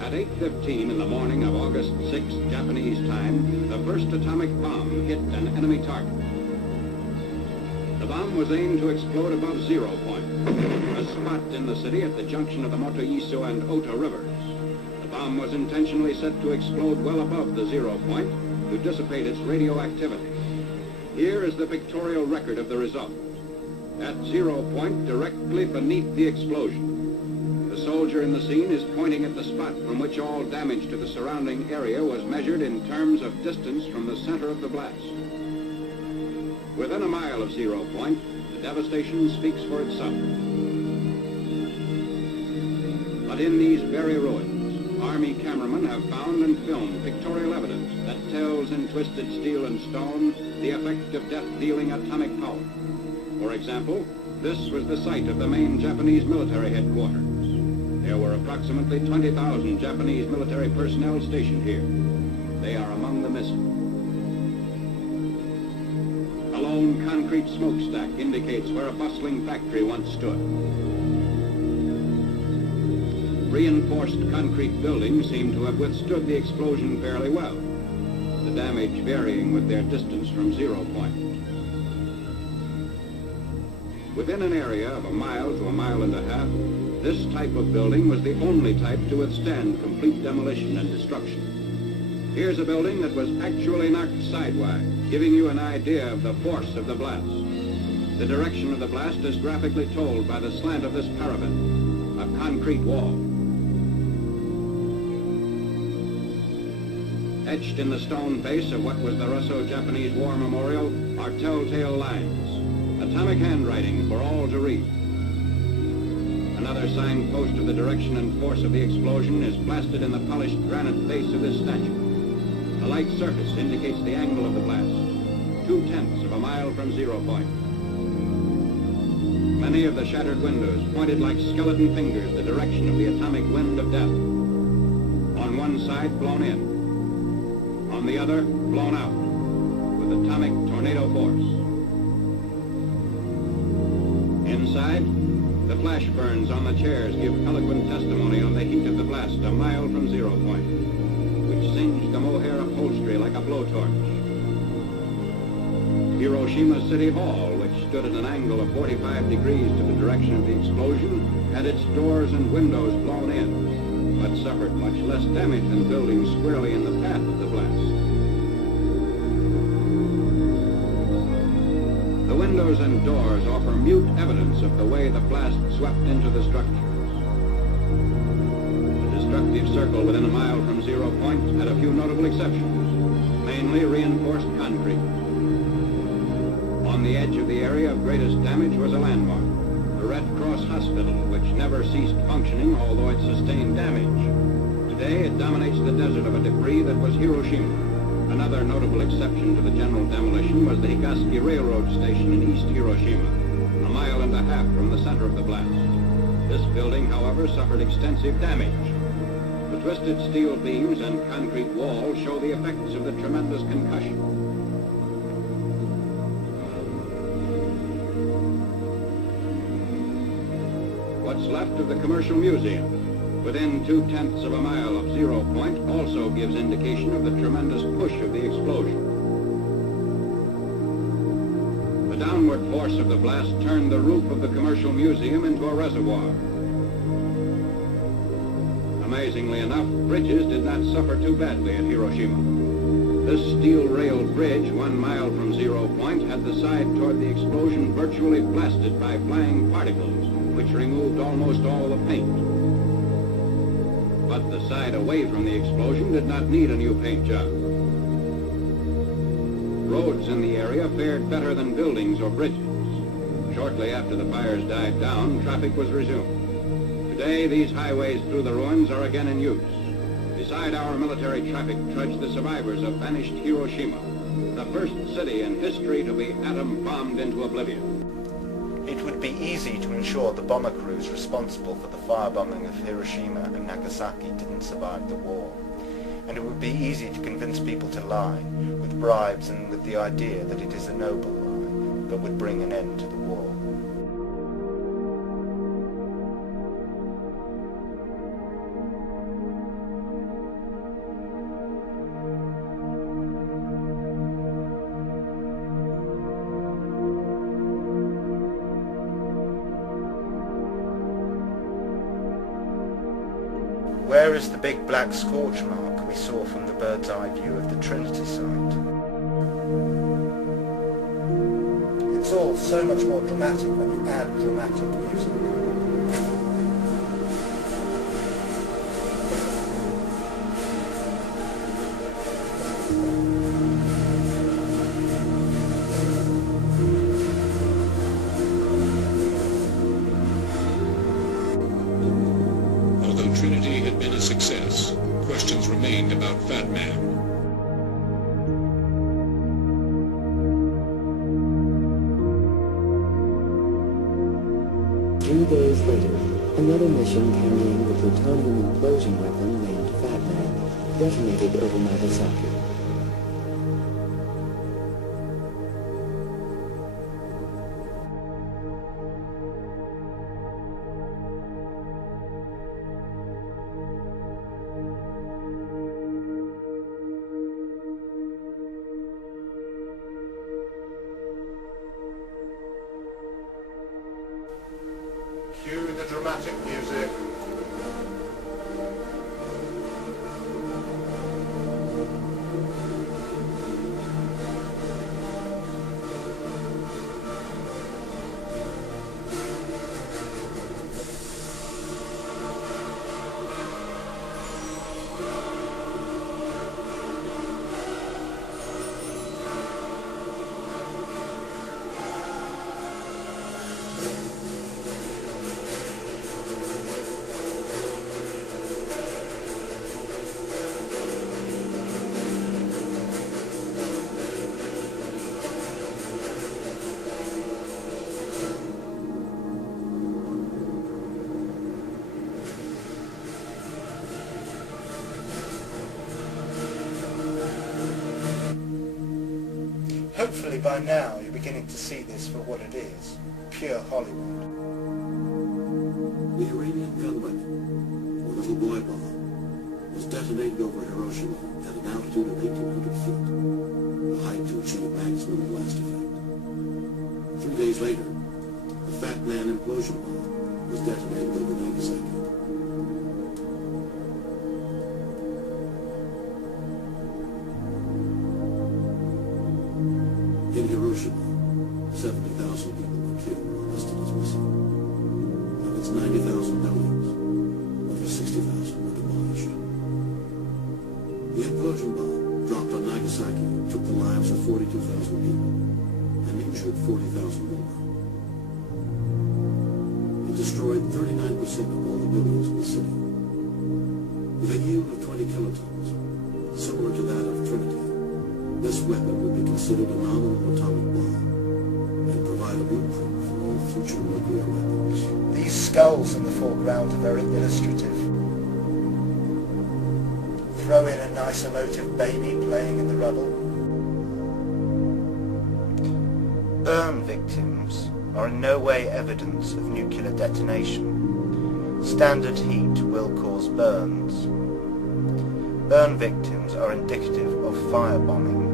At 8:15 in the morning of August 6, Japanese time, the first atomic bomb hit an enemy target. The bomb was aimed to explode above 0 point, a spot in the city at the junction of the Motoiso and Ota rivers. The bomb was intentionally set to explode well above the 0 point to dissipate its radioactivity. Here is the pictorial record of the result. At 0 point, directly beneath the explosion, the soldier in the scene is pointing at the spot from which all damage to the surrounding area was measured in terms of distance from the center of the blast. Within a mile of 0 point, the devastation speaks for itself. But in these very ruins, Army cameramen have found and filmed pictorial evidence that tells in twisted steel and stone the effect of death-dealing atomic power. For example, this was the site of the main Japanese military headquarters. There were approximately 20,000 Japanese military personnel stationed here. They are among the missing. A lone concrete smokestack indicates where a bustling factory once stood. Reinforced concrete buildings seem to have withstood the explosion fairly well, the damage varying with their distance from 0 point. Within an area of a mile to a mile and a half, this type of building was the only type to withstand complete demolition and destruction. Here's a building that was actually knocked sidewise, giving you an idea of the force of the blast. The direction of the blast is graphically told by the slant of this parapet, a concrete wall. Etched in the stone face of what was the Russo-Japanese War Memorial are telltale lines, atomic handwriting for all to read. Another signpost of the direction and force of the explosion is blasted in the polished granite base of this statue. A light surface indicates the angle of the blast, 0.2 of a mile from 0 point. Many of the shattered windows pointed like skeleton fingers the direction of the atomic wind of death. On one side, blown in. On the other, blown out, with atomic tornado force. Inside, the flash burns on the chairs give eloquent testimony on the heat of the blast a mile from 0 point, which singed the mohair upholstery like a blowtorch. Hiroshima City Hall, which stood at an angle of 45 degrees to the direction of the explosion, had its doors and windows blown in, but suffered much less damage than buildings squarely in the path of the blast. The windows and doors offer mute evidence of the way the blast swept into the structures. The destructive circle within a mile from 0 point had a few notable exceptions, mainly reinforced concrete. On the edge of the area of greatest damage was a landmark, the Red Cross Hospital, which never ceased functioning although it sustained damage. Today it dominates the desert of a debris that was Hiroshima. Another notable exception to the general demolition was the Higashi Railroad Station in East Hiroshima, a mile and a half from the center of the blast. This building, however, suffered extensive damage. The twisted steel beams and concrete walls show the effects of the tremendous concussion. What's left of the Commercial Museum, within 0.2 of a mile of 0 point, also gives indication of the tremendous push of the explosion. The downward force of the blast turned the roof of the Commercial Museum into a reservoir. Amazingly enough, bridges did not suffer too badly at Hiroshima. This steel-railed bridge, 1 mile from 0 point, had the side toward the explosion virtually blasted by flying particles, which removed almost all the paint. But the side away from the explosion did not need a new paint job. Roads in the area fared better than buildings or bridges. Shortly after the fires died down, traffic was resumed. Today, these highways through the ruins are again in use. Beside our military traffic trudge the survivors of vanished Hiroshima, the first city in history to be atom-bombed into oblivion. It would be easy to ensure the bomber crews responsible for the firebombing of Hiroshima and Nagasaki didn't survive the war. And it would be easy to convince people to lie, with bribes and with the idea that it is a noble lie, that would bring an end to the war. Where is the big black scorch mark we saw from the bird's eye view of the Trinity site? It's all so much more dramatic when you add dramatic music. Trinity had been a success, questions remained about Fat Man. 3 days later, another mission carrying the plutonium implosion weapon named Fat Man detonated over Nagasaki. Cue the dramatic music. Hopefully by now you're beginning to see this for what it is, pure Hollywood. The Iranian gun weapon, or Little Boy Bomb, was detonated over Hiroshima at an altitude of 1,800 feet, a height to achieve maximum blast effect. 3 days later, the Fat Man implosion bomb was detonated over Nagasaki. In Hiroshima, 70,000 people were killed or listed as missing. Of its 90,000 buildings, over 60,000 were demolished. The implosion bomb dropped on Nagasaki took the lives of 42,000 people and injured 40,000 more. It destroyed 39% of all the buildings in the city. With a yield of 20 kilotons, similar to that of Trinity, this weapon would be considered a nominal atomic bomb and provide a blueprint for all future nuclear weapons. These skulls in the foreground are very illustrative. Throw in a nice emotive baby playing in the rubble. Burn victims are in no way evidence of nuclear detonation. Standard heat will cause burns. Burn victims are indicative of firebombing.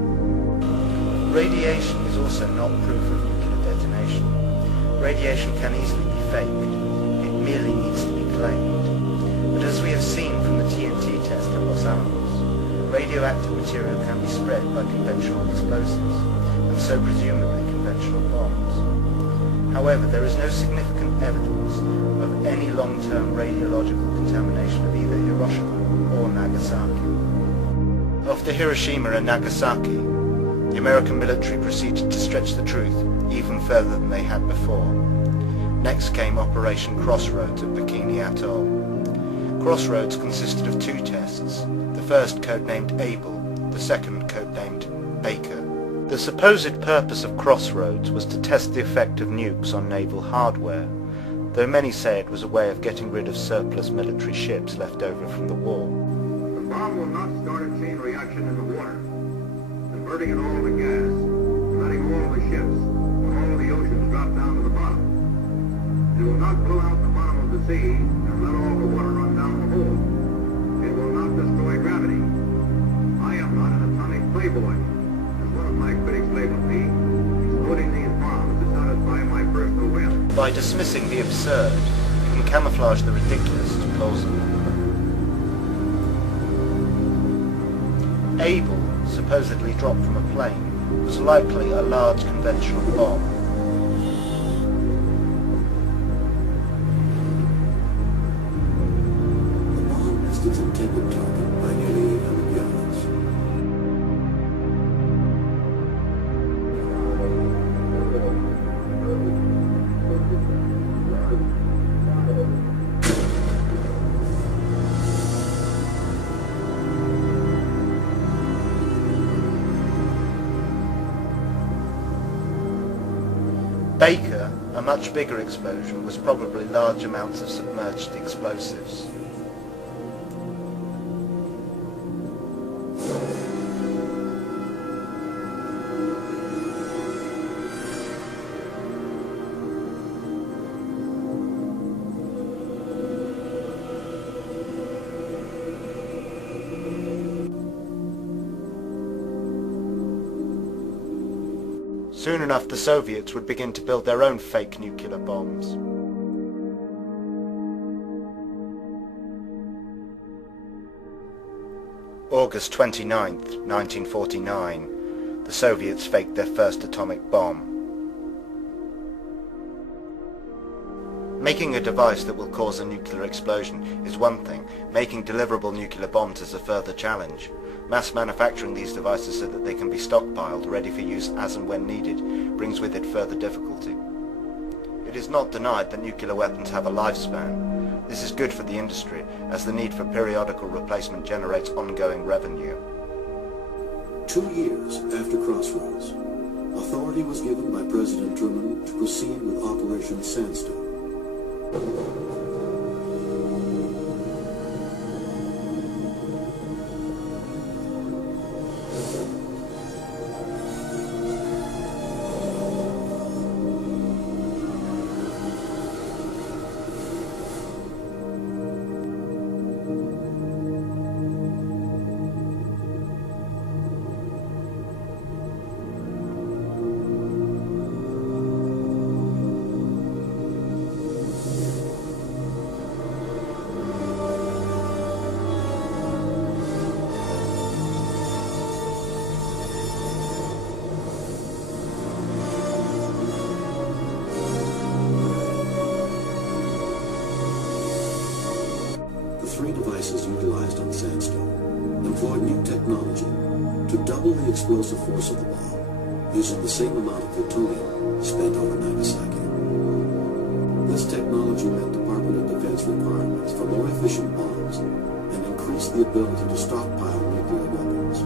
Radiation is also not proof of nuclear detonation. Radiation can easily be faked. It merely needs to be claimed. But as we have seen from the TNT test at Los Alamos, radioactive material can be spread by conventional explosives, and so presumably conventional bombs. However, there is no significant evidence of any long-term radiological contamination of either Hiroshima or Nagasaki. After Hiroshima and Nagasaki, the American military proceeded to stretch the truth even further than they had before. Next came Operation Crossroads at Bikini Atoll. Crossroads consisted of two tests, the first codenamed Able, the second codenamed Baker. The supposed purpose of Crossroads was to test the effect of nukes on naval hardware, though many say it was a way of getting rid of surplus military ships left over from the war. The bomb will not start a chain reaction in the water, converting it all to gas, letting all the ships on all the oceans drop down to the bottom. It will not blow out the bottom of the sea and let all the water run down the hole. It will not destroy gravity. I am not an atomic playboy, as one of my critics labeled me, exploding these bombs to satisfy my personal whim. By dismissing the absurd, you can camouflage the ridiculous as plausible. Able, supposedly dropped from a plane, was likely a large conventional bomb. The bomb missed its intended target by nearly 800 yards. Baker, a much bigger explosion, was probably large amounts of submerged explosives. Soon enough, the Soviets would begin to build their own fake nuclear bombs. August 29th, 1949, the Soviets faked their first atomic bomb. Making a device that will cause a nuclear explosion is one thing. Making deliverable nuclear bombs is a further challenge. Mass manufacturing these devices so that they can be stockpiled, ready for use as and when needed, brings with it further difficulty. It is not denied that nuclear weapons have a lifespan. This is good for the industry, as the need for periodical replacement generates ongoing revenue. 2 years after Crossroads, authority was given by President Truman to proceed with Operation Sandstone. Three devices utilized on Sandstone employed new technology to double the explosive force of the bomb, using the same amount of plutonium spent over Nagasaki. This technology met Department of Defense requirements for more efficient bombs and increased the ability to stockpile nuclear weapons.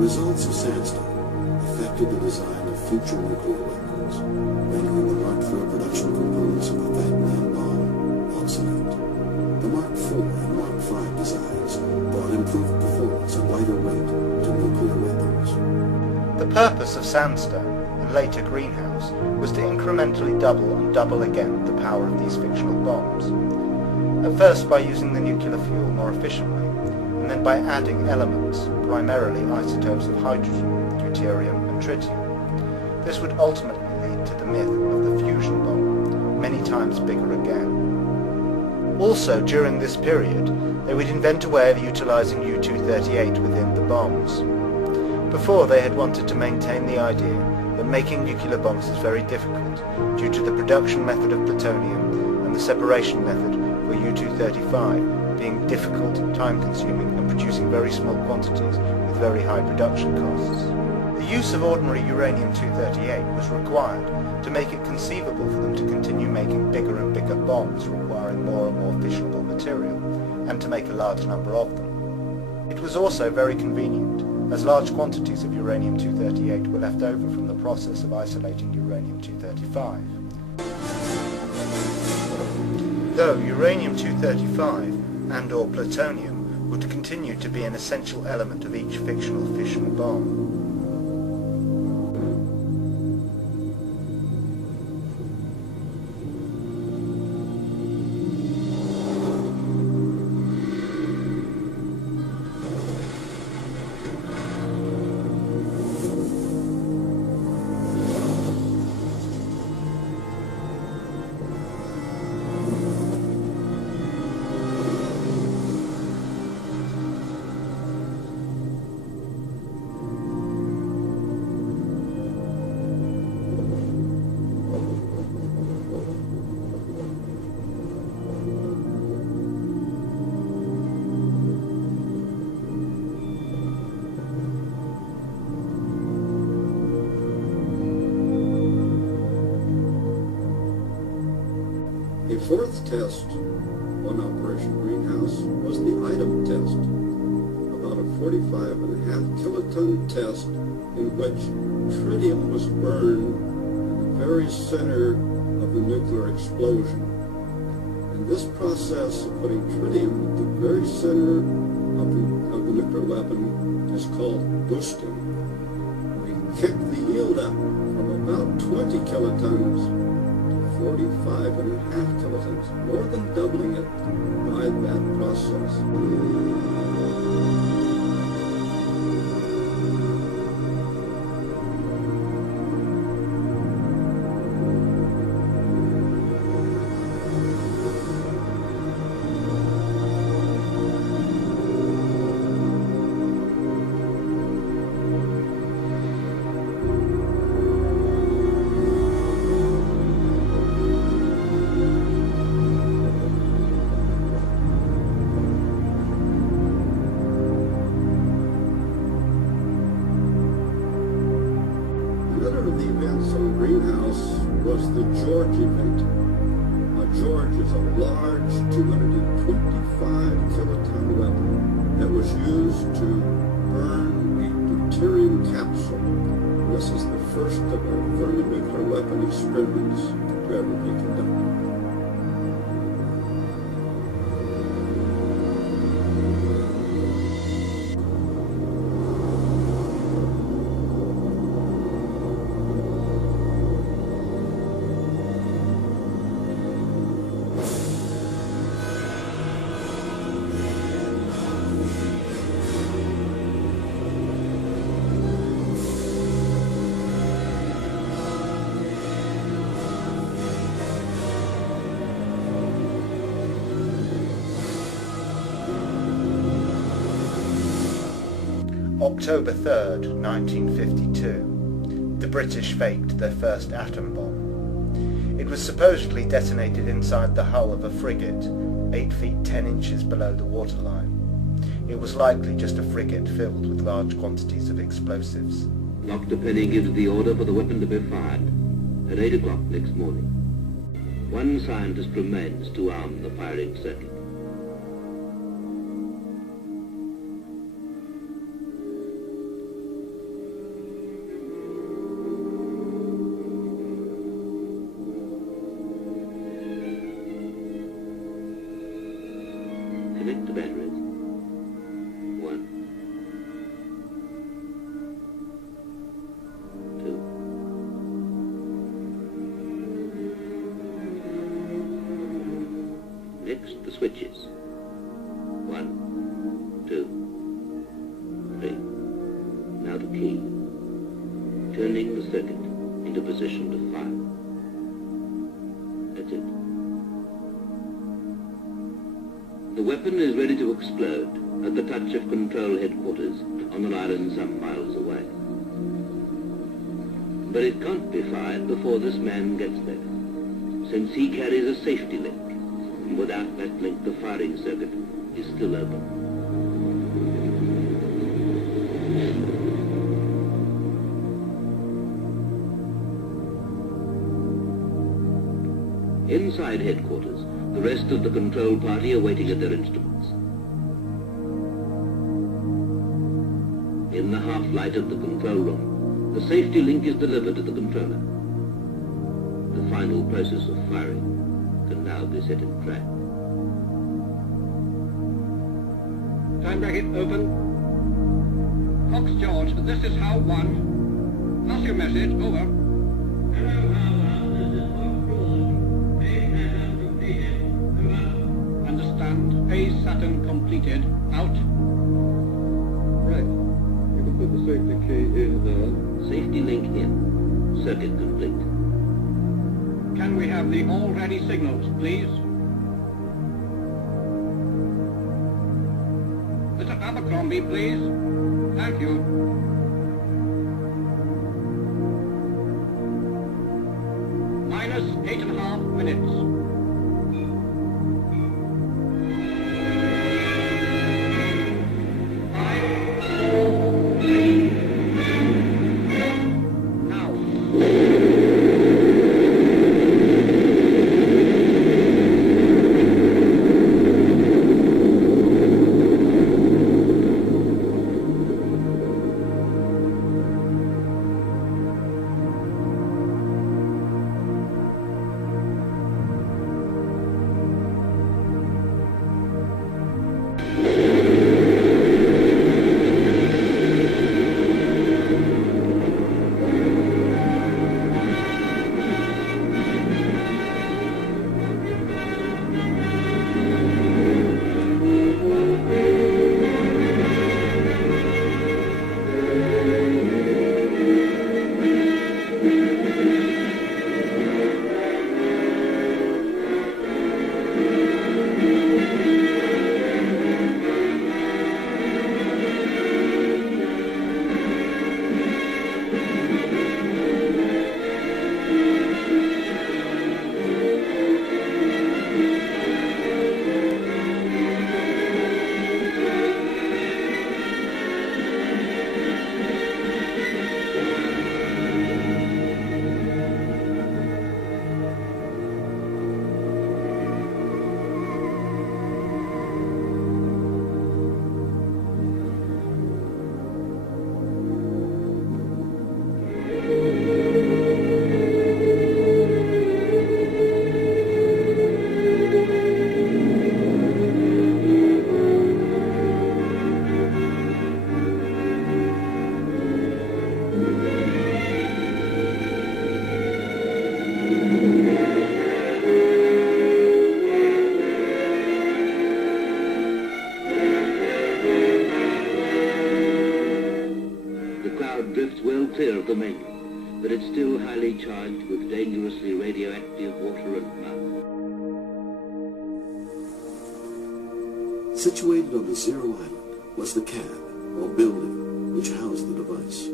Results of Sandstone affected the design of future nuclear weapons, rendering the Mark III production components of the Fat Man bomb obsolete. The Mark IV and Mark V designs brought improved performance and lighter weight to nuclear weapons. The purpose of Sandstone, and later Greenhouse, was to incrementally double and double again the power of these fictional bombs. At first by using the nuclear fuel more efficiently, and then by adding elements, primarily isotopes of hydrogen, deuterium and tritium. This would ultimately lead to the myth of the fusion bomb, many times bigger again. Also, during this period, they would invent a way of utilizing U-238 within the bombs. Before, they had wanted to maintain the idea that making nuclear bombs is very difficult due to the production method of plutonium and the separation method for U-235 being difficult, time-consuming, and producing very small quantities with very high production costs. The use of ordinary uranium-238 was required to make it conceivable for them to continue making bigger and bigger bombs requiring more and more fissionable material, and to make a large number of them. It was also very convenient, as large quantities of uranium-238 were left over from the process of isolating uranium-235. Though uranium-235 and/or plutonium would continue to be an essential element of each fictional fission bomb. A fourth test on Operation Greenhouse was the item test, about a 45.5 kiloton test in which tritium was burned in the very center of the nuclear explosion. And this process of putting tritium at the very center of the nuclear weapon is called boosting. We kicked the yield up from about 20 kilotons 45.5 kilotons, more than doubling it by that process. Another of the events on Greenhouse was the George event. George is a large 225 kiloton weapon that was used to burn a deuterium capsule. This is the first of our thermonuclear weapon experiments to ever be conducted. October 3rd, 1952, the British faked their first atom bomb. It was supposedly detonated inside the hull of a frigate, 8 feet 10 inches below the waterline. It was likely just a frigate filled with large quantities of explosives. Dr. Penny gives the order for the weapon to be fired at 8 o'clock next morning. One scientist remains to arm the firing circuit. Connect the batteries. 1, 2. Next, the switches. 1, 2, 3. Now the key. Turning the circuit into position to fire. That's it. The weapon is ready to explode at the touch of control headquarters on an island some miles away. But it can't be fired before this man gets there, since he carries a safety link, and without that link the firing circuit is still open. Inside headquarters, the rest of the control party are waiting at their instruments. In the half-light of the control room, the safety link is delivered to the controller. The final process of firing can now be set in track. Time bracket open. Fox George, this is HAL 1. Pass your message, over. Hello, HAL 1, this is Fox George. A Saturn completed, over. Understand. A Saturn completed, out. Right. You can put the safety key in now. Safety link in. Circuit complete. Can we have the all-ready signals, please? Mr. Abercrombie, please. Thank you. Minus 8.5 minutes. Drifts well clear of the mainland, but it's still highly charged with dangerously radioactive water and mud. Situated on the Zero Island was the cab, or building, which housed the device.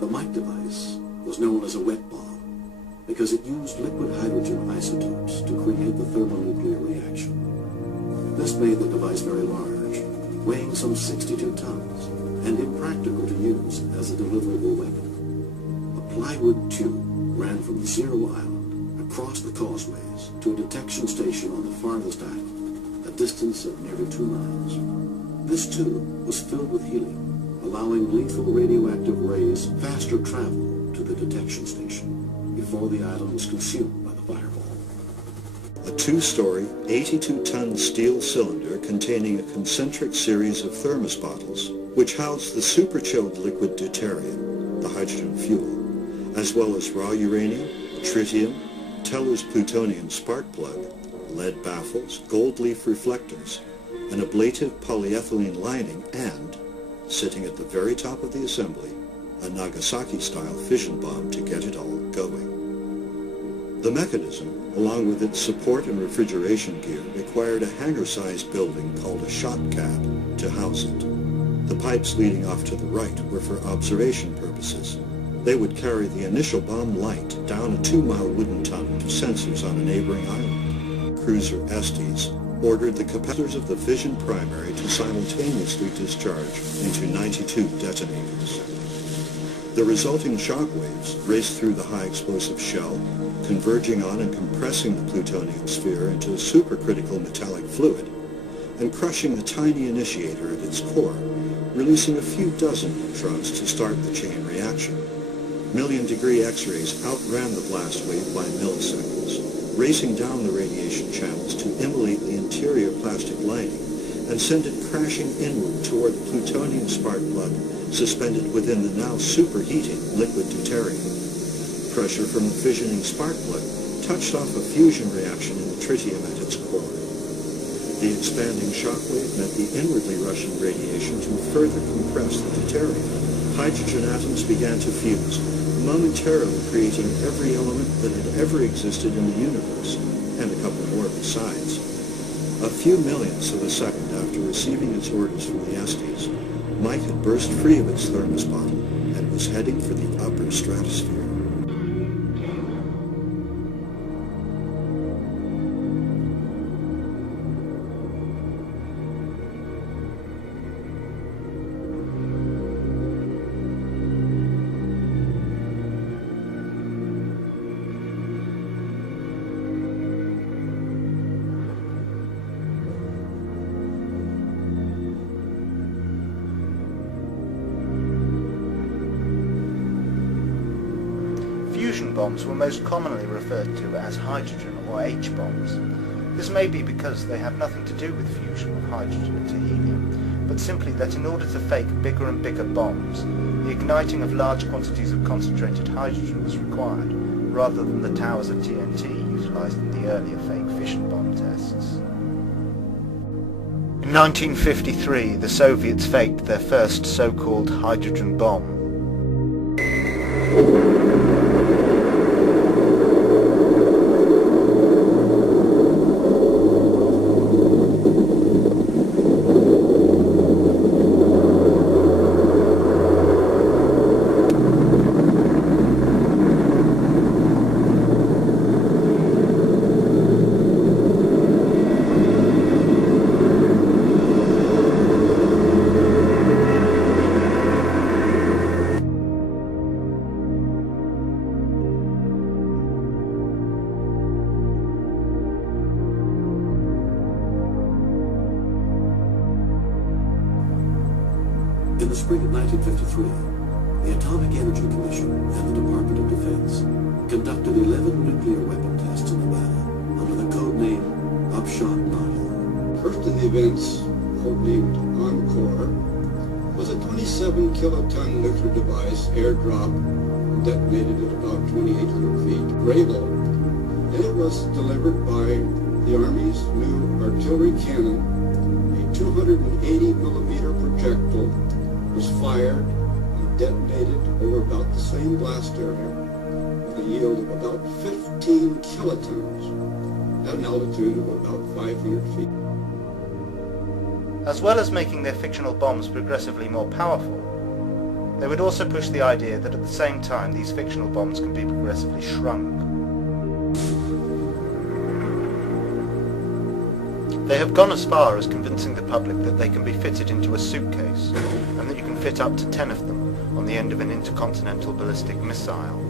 The Mike device was known as a wet bomb because it used liquid hydrogen isotopes to create the thermonuclear reaction. This made the device very large, weighing some 62 tons, and impractical to use as a deliverable weapon. A plywood tube ran from the Zero Island across the causeways to a detection station on the farthest island, a distance of nearly 2 miles. This tube was filled with helium, allowing lethal radioactive rays faster travel to the detection station before the island was consumed by the fireball. A 2-story, 82-ton steel cylinder containing a concentric series of thermos bottles, which housed the super-chilled liquid deuterium, the hydrogen fuel, as well as raw uranium, tritium, Teller's plutonium spark plug, lead baffles, gold leaf reflectors, an ablative polyethylene lining, and, sitting at the very top of the assembly, a Nagasaki-style fission bomb to get it all going. The mechanism, along with its support and refrigeration gear, required a hangar-sized building called a shot cab to house it. The pipes leading off to the right were for observation purposes. They would carry the initial bomb light down a 2-mile wooden tunnel to sensors on a neighboring island. Cruiser Estes ordered the capacitors of the fission primary to simultaneously discharge into 92 detonators. The resulting shock waves raced through the high explosive shell, converging on and compressing the plutonium sphere into a supercritical metallic fluid, and crushing the tiny initiator at its core, releasing a few dozen neutrons to start the chain reaction. Million-degree X-rays outran the blast wave by milliseconds, racing down the radiation channels to immolate the interior plastic lining and send it crashing inward toward the plutonium spark plug suspended within the now superheating liquid deuterium. Pressure from the fissioning spark plug touched off a fusion reaction in the tritium at its core. The expanding shock wave met the inwardly rushing radiation to further compress the deuterium. Hydrogen atoms began to fuse, momentarily creating every element that had ever existed in the universe, and a couple more besides. A few millionths of a second after receiving its orders from the Estes, Mike had burst free of its thermos bottle and was heading for the upper stratosphere. Fusion bombs were most commonly referred to as hydrogen or H-bombs. This may be because they have nothing to do with fusion of hydrogen into helium, but simply that in order to fake bigger and bigger bombs, the igniting of large quantities of concentrated hydrogen was required, rather than the towers of TNT utilized in the earlier fake fission bomb tests. In 1953, the Soviets faked their first so-called hydrogen bomb. In the spring of 1953, the Atomic Energy Commission and the Department of Defense conducted 11 nuclear weapon tests in Nevada under the code name Upshot Nile. First of the events, codenamed Encore, was a 27-kiloton nuclear device airdropped and detonated at about 2,800 feet, Graylow, and it was delivered by the Army's new artillery cannon. A 280-millimeter projectile was fired and detonated over about the same blast area with a yield of about 15 kilotons at an altitude of about 500 feet. As well as making their fictional bombs progressively more powerful, they would also push the idea that at the same time these fictional bombs can be progressively shrunk. They have gone as far as convincing the public that they can be fitted into a suitcase, and that you can fit up to 10 of them on the end of an intercontinental ballistic missile.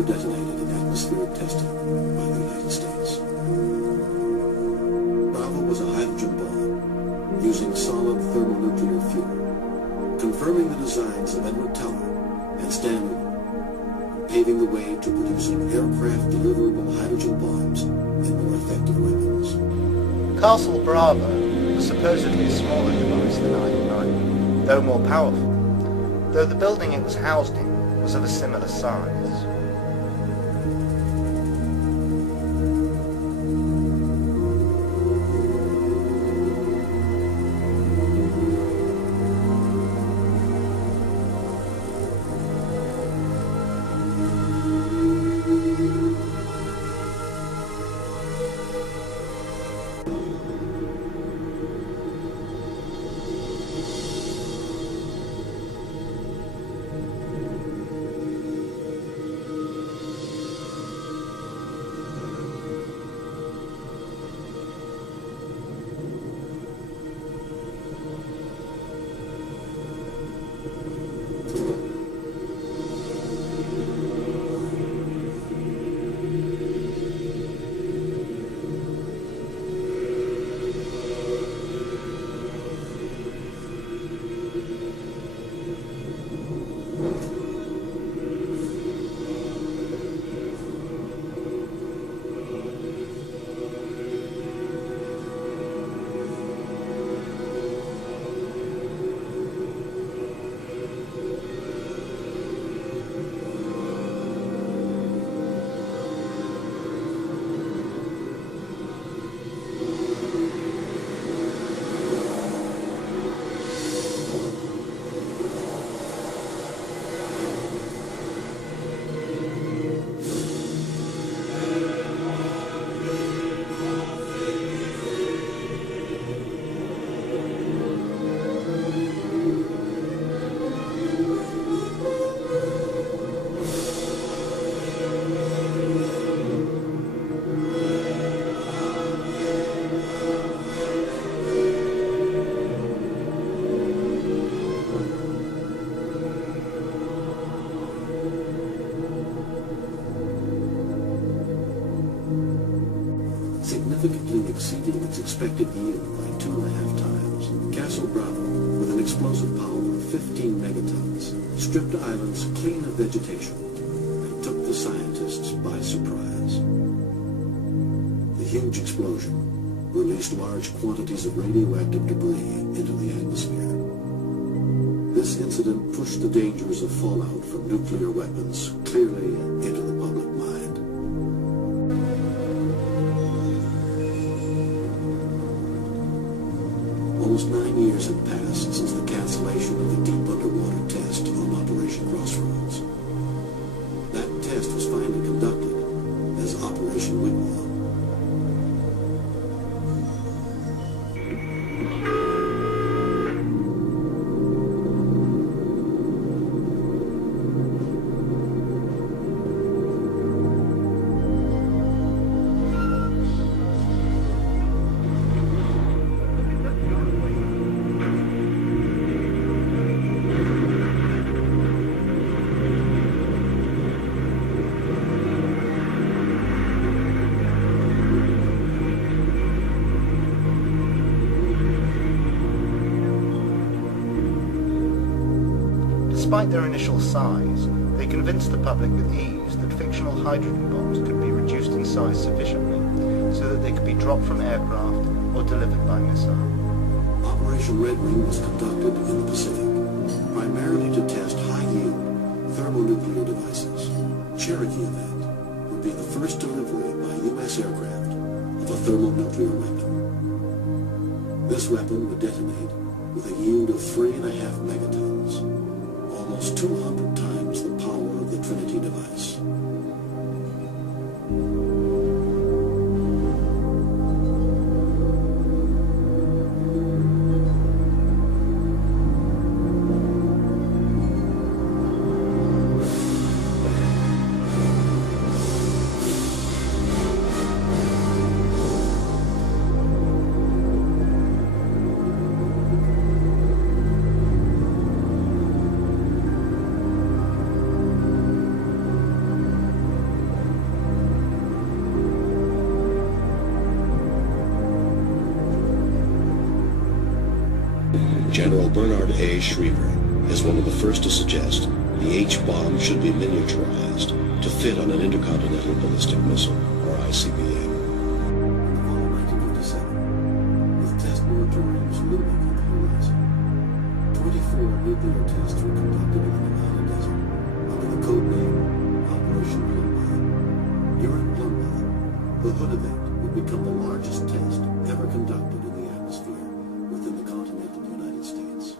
never detonated in atmospheric testing by the United States. Bravo was a hydrogen bomb using solid thermonuclear fuel, confirming the designs of Edward Teller and Stan Newman, paving the way to producing aircraft-deliverable hydrogen bombs and more effective weapons. Castle Bravo was supposedly a smaller device than Item 9, though more powerful, though the building it was housed in was of a similar size. Significantly exceeding its expected yield by 2.5 times, Castle Bravo, with an explosive power of 15 megatons, stripped islands clean of vegetation and took the scientists by surprise. The huge explosion released large quantities of radioactive debris into the atmosphere. This incident pushed the dangers of fallout from nuclear weapons clearly into the public mind. Almost 9 years had passed since the cancellation of the deep underwater test on Operation Crossroads. That test was finally conducted as Operation Whitmore. Despite their initial size, they convinced the public with ease that fictional hydrogen bombs could be reduced in size sufficiently so that they could be dropped from aircraft or delivered by missile. Operation Red Wing was conducted in the Pacific, primarily to test high-yield thermonuclear devices. Cherokee event would be the first delivery by U.S. aircraft of a thermonuclear weapon. This weapon would detonate with a yield of 3.5 megatons, almost 200 times the power of the Trinity device. General Bernard A. Schriever is one of the first to suggest the H-bomb should be miniaturized to fit on an intercontinental ballistic missile, or ICBM. In the fall of 1957, with test moratoriums looming on the horizon, 24 nuclear tests were conducted in the Nevada desert under the code name Operation Plumbbomb. During Plumbbomb, the Hood event would become the largest test ever conducted in the atmosphere within the continental United States.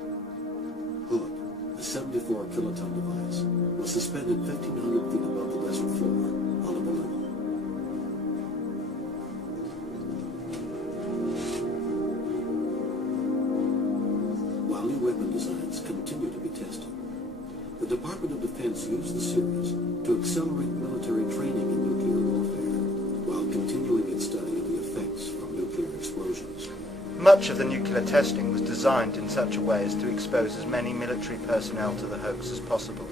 Hood, a 74-kiloton device, was suspended 1,500 feet above the desert floor on a balloon. While new weapon designs continue to be tested, the Department of Defense used the series to accelerate military training in nuclear warfare while continuing its study of the effects from nuclear explosions. Much of the nuclear testing was designed in such a way as to expose as many military personnel to the hoax as possible,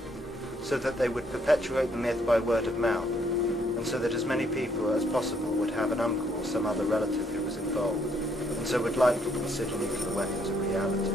so that they would perpetuate the myth by word of mouth, and so that as many people as possible would have an uncle or some other relative who was involved, and so would likely consider nuclear weapons a reality.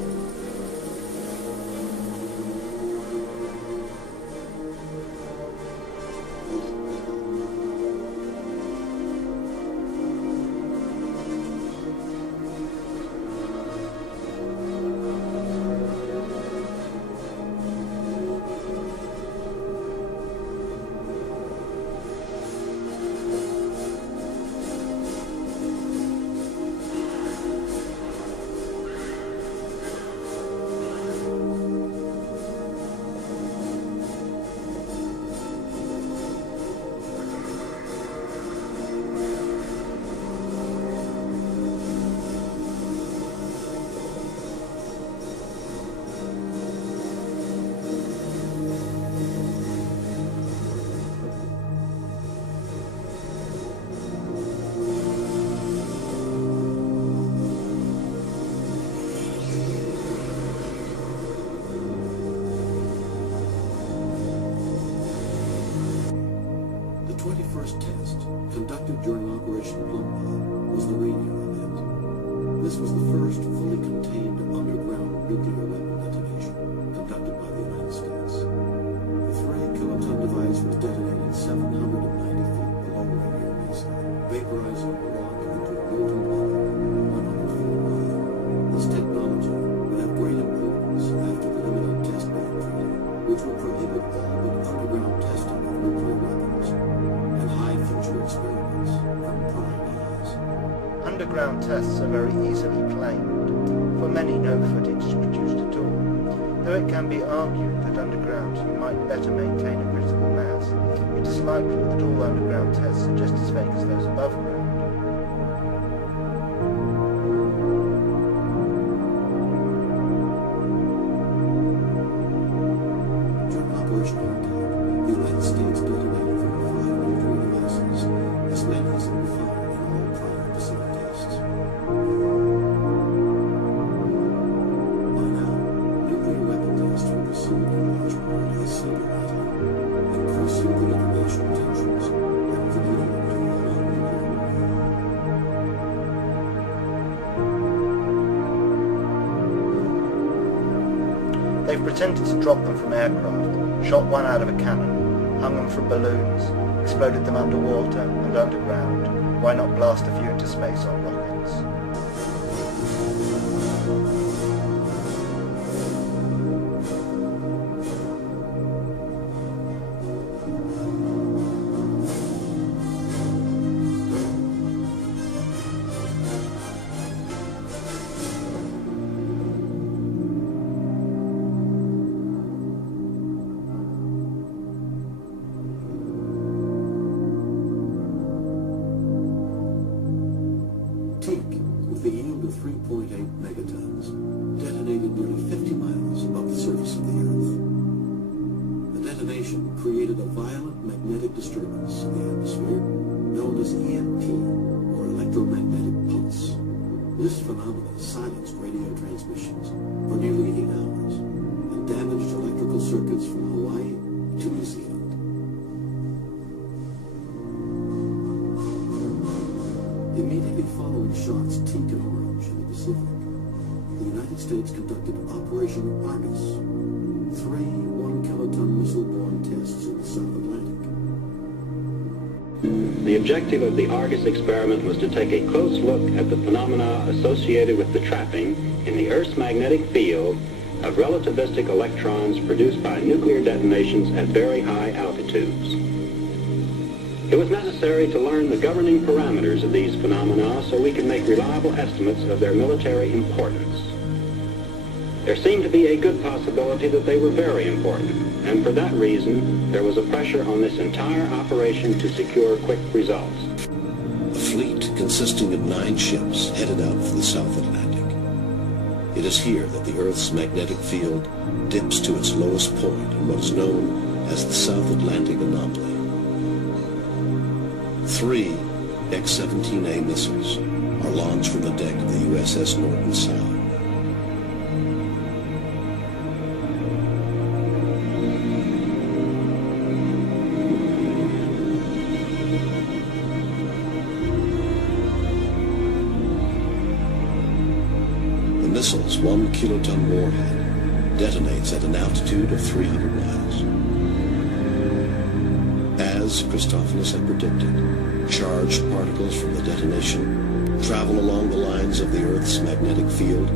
The 21st test, conducted during Operation Plumbbomb, was the Rainier event. This was the first fully contained underground nuclear weapon detonation conducted by the United States. The 3-kiloton device was detonated 790 feet below Rainier Mesa, vaporizing the rock into a molten bubble 100 feet wide. This technology would have great importance after the limited test ban treaty, which would prohibit all but underground testing of nuclear weapons and high future experiments from prying eyes. Underground tests are very easily claimed, for many no footage is produced at all, though it can be argued that underground you might better maintain a critical mass. It is likely that all underground tests are just as fake as those above ground. During Operation Hardtack, the United States detonated 35 nuclear devices, as many as had been fired in all prior Pacific tests. By now, nuclear weapon tests were perceived in large part as saber-rattling, increasing the international tensions and could lead to a non-nuclear war. They've pretended to drop them from aircraft, shot one out of a cannon, hung them from balloons, exploded them underwater and underground. Why not blast a few into space on rockets? Teak, with a yield of 3.8 megatons, detonated nearly 50 miles above the surface of the Earth. The detonation created a violent magnetic disturbance in the atmosphere known as EMP, or electromagnetic pulse. This phenomenon silenced radio transmissions for nearly 8 hours and damaged electrical circuits from Hawaii to New Zealand. Immediately following shots Teak and Orange in the Pacific, the United States conducted Operation Argus, 3 1-kiloton missile-borne tests in the South Atlantic. The objective of the Argus experiment was to take a close look at the phenomena associated with the trapping in the Earth's magnetic field of relativistic electrons produced by nuclear detonations at very high altitudes. It was necessary to learn the governing parameters of these phenomena so we could make reliable estimates of their military importance. There seemed to be a good possibility that they were very important, and for that reason, there was a pressure on this entire operation to secure quick results. A fleet consisting of 9 ships headed out for the South Atlantic. It is here that the Earth's magnetic field dips to its lowest point in what is known as the South Atlantic Anomaly. 3 X-17A missiles are launched from the deck of the USS Norton Sound. The missile's 1-kiloton warhead detonates at an altitude of 300 miles. As Christophilus had predicted, charged particles from the detonation travel along the lines of the Earth's magnetic field,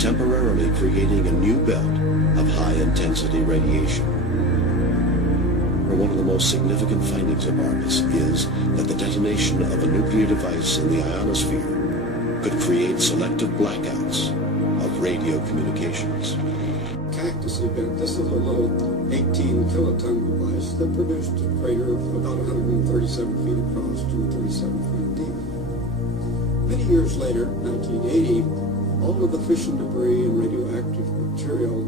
temporarily creating a new belt of high-intensity radiation. One of the most significant findings of Argus is that the detonation of a nuclear device in the ionosphere could create selective blackouts of radio communications. Cactus event. This is a little 18-kiloton device that produced a crater of about 137 feet across and 37 feet deep. Many years later, 1980, all of the fission debris and radioactive material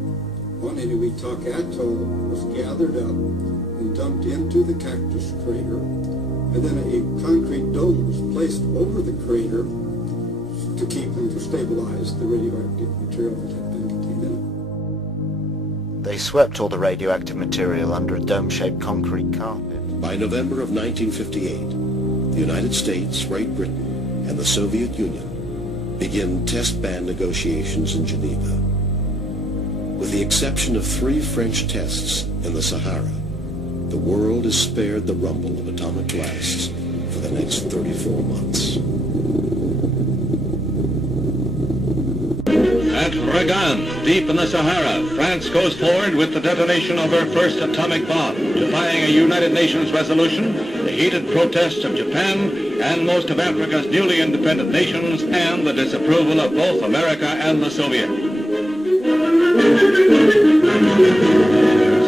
on Enewetak Atoll was gathered up and dumped into the cactus crater, and then a concrete dome was placed over the crater to keep and to stabilize the radioactive material that had been contained in it. They swept all the radioactive material under a dome-shaped concrete carpet. By November of 1958, the United States, Great Britain, and the Soviet Union begin test ban negotiations in Geneva. With the exception of 3 French tests in the Sahara, the world is spared the rumble of atomic blasts for the next 34 months. At Regan, deep in the Sahara, France goes forward with the detonation of her first atomic bomb, defying a United Nations resolution, the heated protests of Japan and most of Africa's newly independent nations, and the disapproval of both America and the Soviet.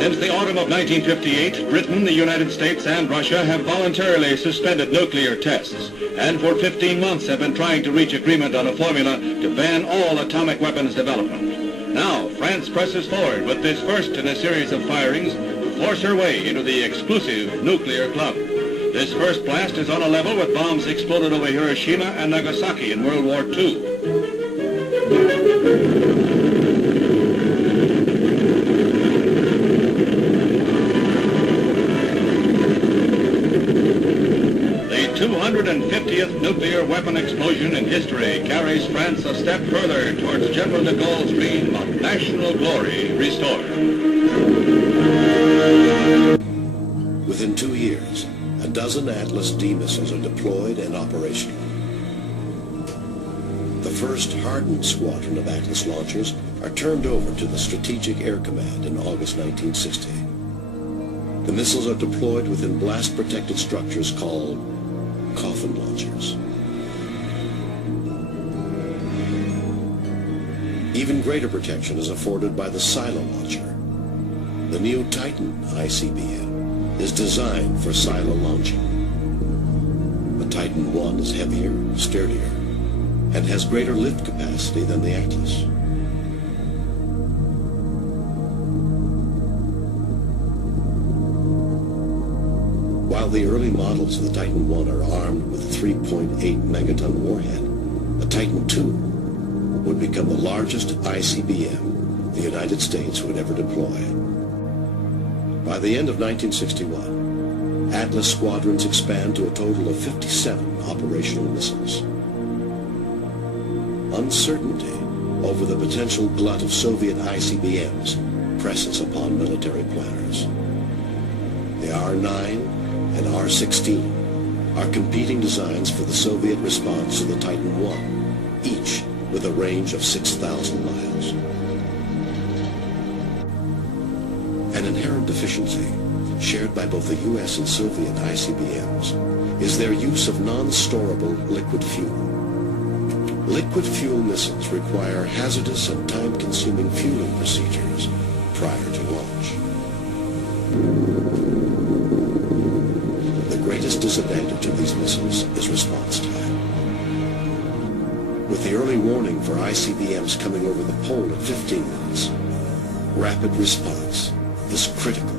Since the autumn of 1958, Britain, the United States, and Russia have voluntarily suspended nuclear tests, and for 15 months have been trying to reach agreement on a formula to ban all atomic weapons development. Now, France presses forward with this first in a series of firings to force her way into the exclusive nuclear club. This first blast is on a level with bombs exploded over Hiroshima and Nagasaki in World War II. The 250th nuclear weapon explosion in history carries France a step further towards General de Gaulle's dream of national glory restored. Within 2 years, a dozen Atlas D missiles are deployed and operational. The first hardened squadron of Atlas launchers are turned over to the Strategic Air Command in August 1960. The missiles are deployed within blast-protected structures called coffin launchers. Even greater protection is afforded by the silo launcher. The new Titan ICBM is designed for silo launching. The Titan I is heavier, sturdier, and has greater lift capacity than the Atlas. While the early models of the Titan I are armed with a 3.8 megaton warhead, the Titan II would become the largest ICBM the United States would ever deploy. By the end of 1961, Atlas squadrons expand to a total of 57 operational missiles. Uncertainty over the potential glut of Soviet ICBMs presses upon military planners. The R-9 and R-16 are competing designs for the Soviet response to the Titan I, each with a range of 6,000 miles. An inherent deficiency, shared by both the U.S. and Soviet ICBMs, is their use of non-storable liquid fuel. Liquid fuel missiles require hazardous and time-consuming fueling procedures prior to launch. The greatest disadvantage of these missiles is response time. With the early warning for ICBMs coming over the pole at 15 minutes, rapid response is critical.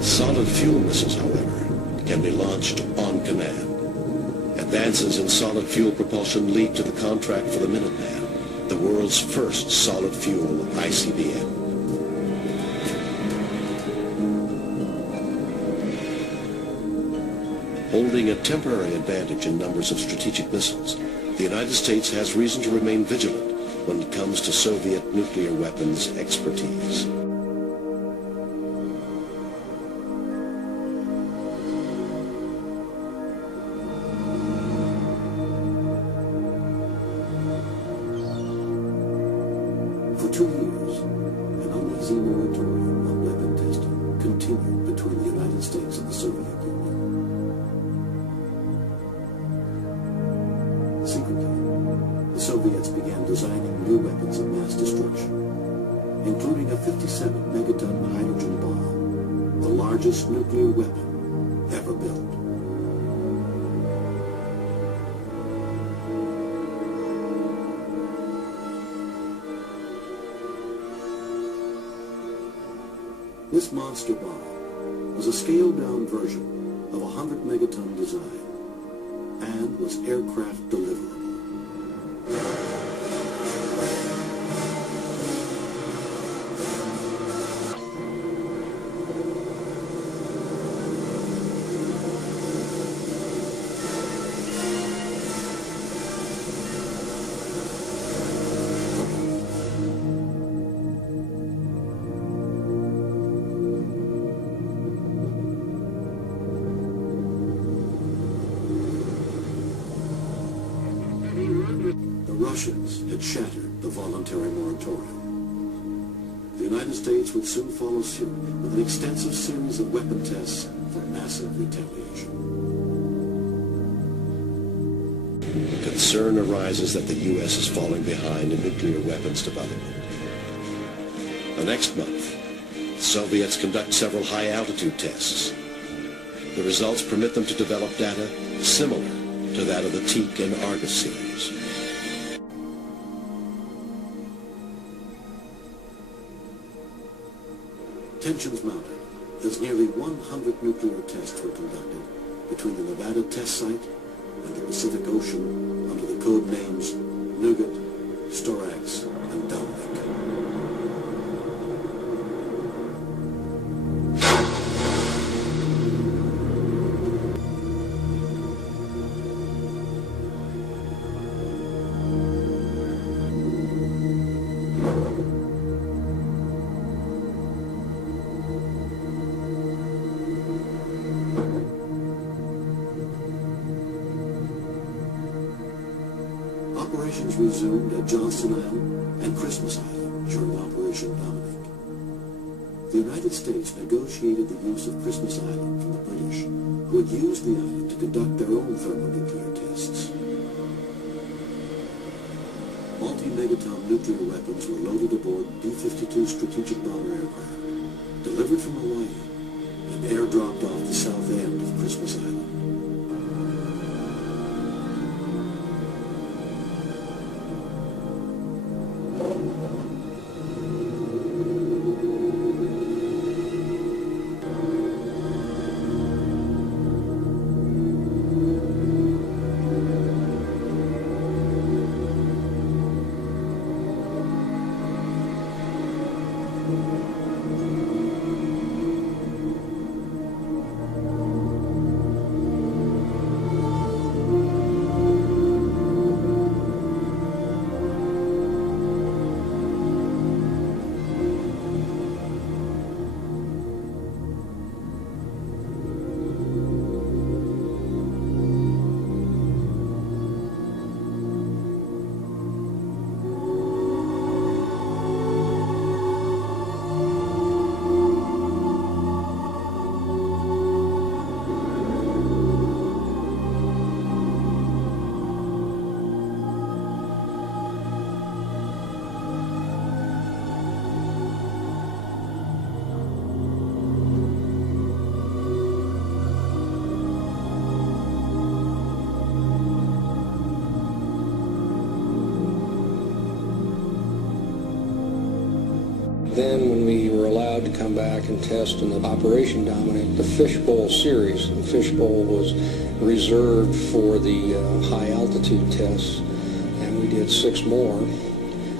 Solid fuel missiles, however, can be launched on command. Advances in solid fuel propulsion lead to the contract for the Minuteman, the world's first solid fuel ICBM. Holding a temporary advantage in numbers of strategic missiles, the United States has reason to remain vigilant when it comes to Soviet nuclear weapons expertise. For 2 years, an uneasy moratorium on weapon testing continued between the United States and the Soviet Union. Secretly, the Soviets began designing new weapons of mass destruction, including a 57-megaton hydrogen bomb, the largest nuclear weapon ever built. This monster bomb was a scaled-down version of a 100-megaton design and was aircraft deliverable. The Russians had shattered the voluntary moratorium. The United States would soon follow suit with an extensive series of weapon tests for massive retaliation. Concern arises that the U.S. is falling behind in nuclear weapons development. The next month, the Soviets conduct several high-altitude tests. The results permit them to develop data similar to that of the Teak and Argus series. Tensions mounted as nearly 100 nuclear tests were conducted between the Nevada test site and the Pacific Ocean under the code names Nougat, Storax, and Dalvik. Operations resumed at Johnston Island and Christmas Island during Operation Dominic. The United States negotiated the use of Christmas Island from the British, who had used the island to conduct their own thermonuclear tests. Multi-megaton nuclear weapons were loaded aboard B-52 strategic bomber aircraft, delivered from Hawaii, and airdropped off the south end of Christmas Island. Then when we were allowed to come back and test in the Operation Dominant, the Fishbowl series, and Fishbowl was reserved for the high altitude tests, and we did 6 more.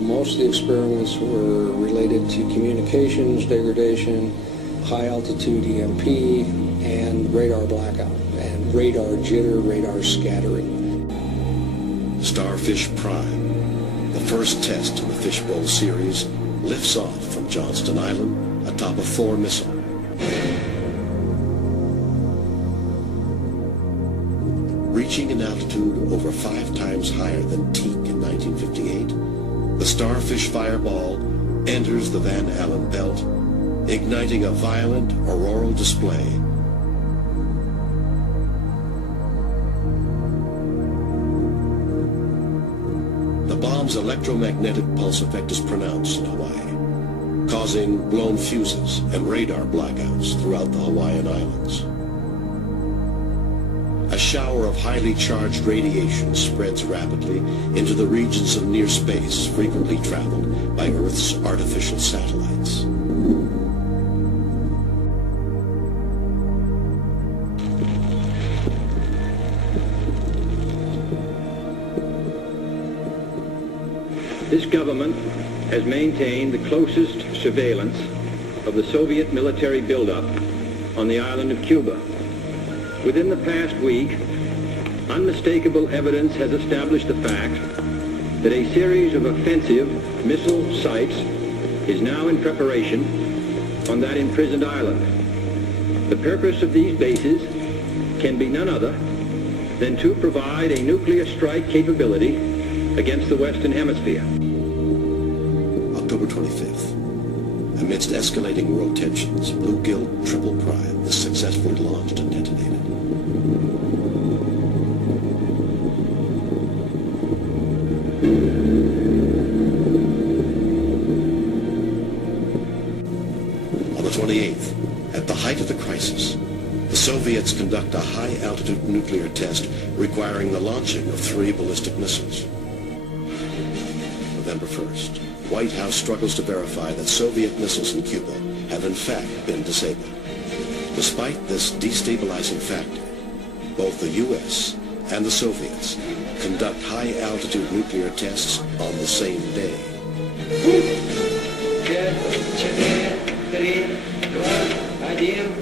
Most of the experiments were related to communications degradation, high altitude EMP, and radar blackout, and radar jitter, radar scattering. Starfish Prime, the first test in the Fishbowl series, lifts off from Johnston Island atop a Thor missile. Reaching an altitude over 5 times higher than Teak in 1958, the Starfish Fireball enters the Van Allen belt, igniting a violent auroral display. The bomb's electromagnetic pulse effect is pronounced in Hawaii, causing blown fuses and radar blackouts throughout the Hawaiian Islands. A shower of highly charged radiation spreads rapidly into the regions of near space frequently traveled by Earth's artificial satellites. This government has maintained the closest surveillance of the Soviet military buildup on the island of Cuba. Within the past week, unmistakable evidence has established the fact that a series of offensive missile sites is now in preparation on that imprisoned island. The purpose of these bases can be none other than to provide a nuclear strike capability against the Western Hemisphere. October 25th. Amidst escalating world tensions, Bluegill Triple Prime is successfully launched and detonated. On the 28th, at the height of the crisis, the Soviets conduct a high-altitude nuclear test requiring the launching of 3 ballistic missiles. November 1st, White House struggles to verify that Soviet missiles in Cuba have in fact been disabled. Despite this destabilizing factor, both the U.S. and the Soviets conduct high-altitude nuclear tests on the same day. 5, 4, 3, 2, 1, 0.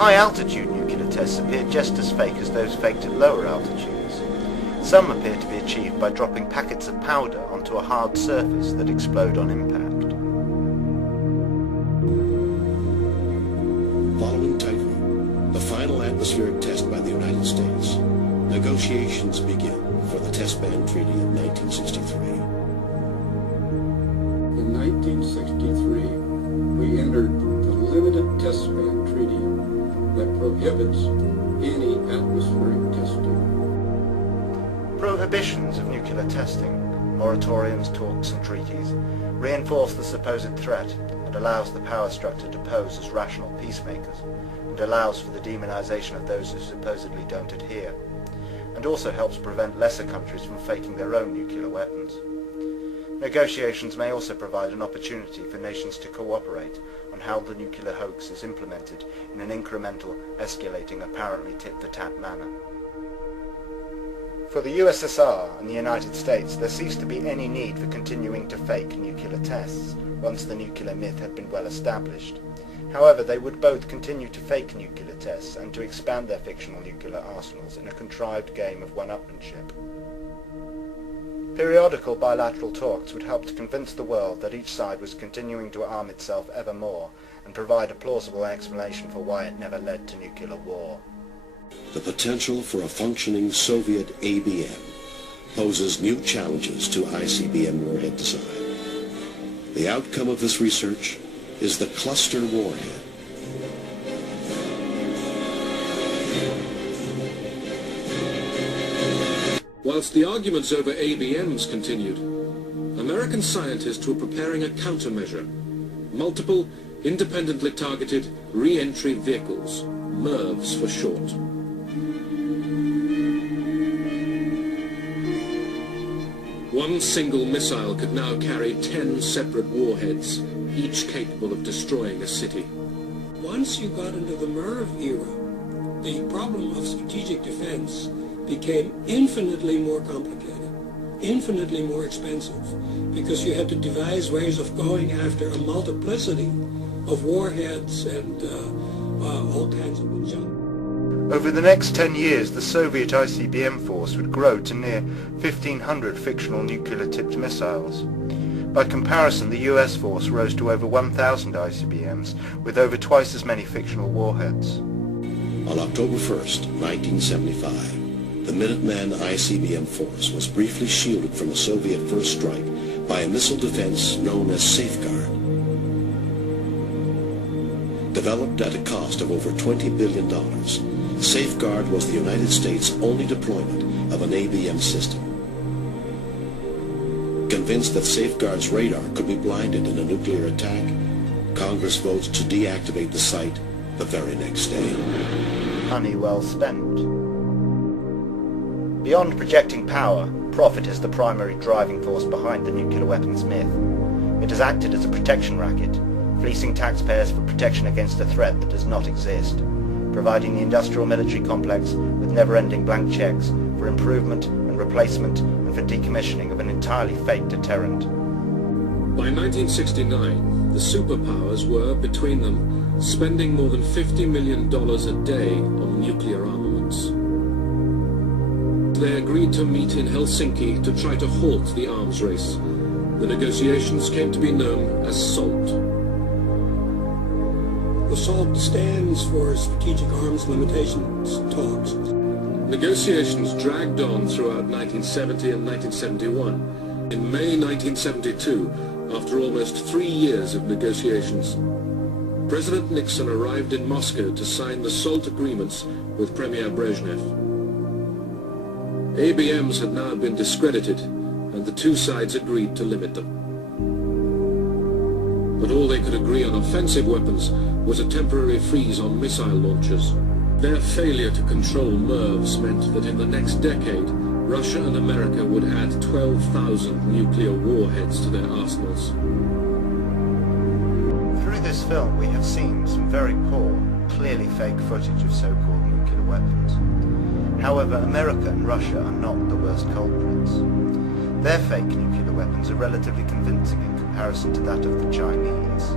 High-altitude nuclear tests appear just as fake as those faked at lower altitudes. Some appear to be achieved by dropping packets of powder onto a hard surface that explode on impact. Following Typhoon, the final atmospheric test by the United States, negotiations begin for the Test Ban Treaty of 1963. In 1963, we entered the Limited Test Ban Treaty that prohibits any atmospheric testing. Prohibitions of nuclear testing, moratoriums, talks and treaties, reinforce the supposed threat and allows the power structure to pose as rational peacemakers, and allows for the demonization of those who supposedly don't adhere, and also helps prevent lesser countries from faking their own nuclear weapons. Negotiations may also provide an opportunity for nations to cooperate on how the nuclear hoax is implemented in an incremental, escalating, apparently tit-for-tat manner. For the USSR and the United States, there ceased to be any need for continuing to fake nuclear tests once the nuclear myth had been well established. However, they would both continue to fake nuclear tests and to expand their fictional nuclear arsenals in a contrived game of one-upmanship. Periodical bilateral talks would help to convince the world that each side was continuing to arm itself ever more and provide a plausible explanation for why it never led to nuclear war. The potential for a functioning Soviet ABM poses new challenges to ICBM warhead design. The outcome of this research is the cluster warhead. Whilst the arguments over ABMs continued, American scientists were preparing a countermeasure: multiple, independently targeted re-entry vehicles, MIRVs for short. One single missile could now carry 10 separate warheads, each capable of destroying a city. Once you got into the MIRV era, the problem of strategic defense became infinitely more complicated, infinitely more expensive, because you had to devise ways of going after a multiplicity of warheads and all kinds of junk. Over the next 10 years, the Soviet ICBM force would grow to near 1,500 fictional nuclear-tipped missiles. By comparison, the US force rose to over 1,000 ICBMs, with over twice as many fictional warheads. On October 1st, 1975, the Minuteman ICBM force was briefly shielded from a Soviet first strike by a missile defense known as Safeguard. Developed at a cost of over $20 billion, Safeguard was the United States' only deployment of an ABM system. Convinced that Safeguard's radar could be blinded in a nuclear attack, Congress votes to deactivate the site the very next day. Money well spent. Beyond projecting power, profit is the primary driving force behind the nuclear weapons myth. It has acted as a protection racket, fleecing taxpayers for protection against a threat that does not exist, providing the industrial military complex with never-ending blank checks for improvement and replacement and for decommissioning of an entirely fake deterrent. By 1969, the superpowers were, between them, spending more than $50 million a day on nuclear armaments. They agreed to meet in Helsinki to try to halt the arms race. The negotiations came to be known as SALT. The SALT stands for Strategic Arms Limitations Talks. Negotiations dragged on throughout 1970 and 1971. In May 1972, after almost 3 years of negotiations, President Nixon arrived in Moscow to sign the SALT agreements with Premier Brezhnev. ABMs had now been discredited, and the two sides agreed to limit them. But all they could agree on offensive weapons was a temporary freeze on missile launchers. Their failure to control MIRVs meant that in the next decade, Russia and America would add 12,000 nuclear warheads to their arsenals. Through this film, we have seen some very poor, clearly fake footage of so-called nuclear weapons. However, America and Russia are not the worst culprits. Their fake nuclear weapons are relatively convincing in comparison to that of the Chinese.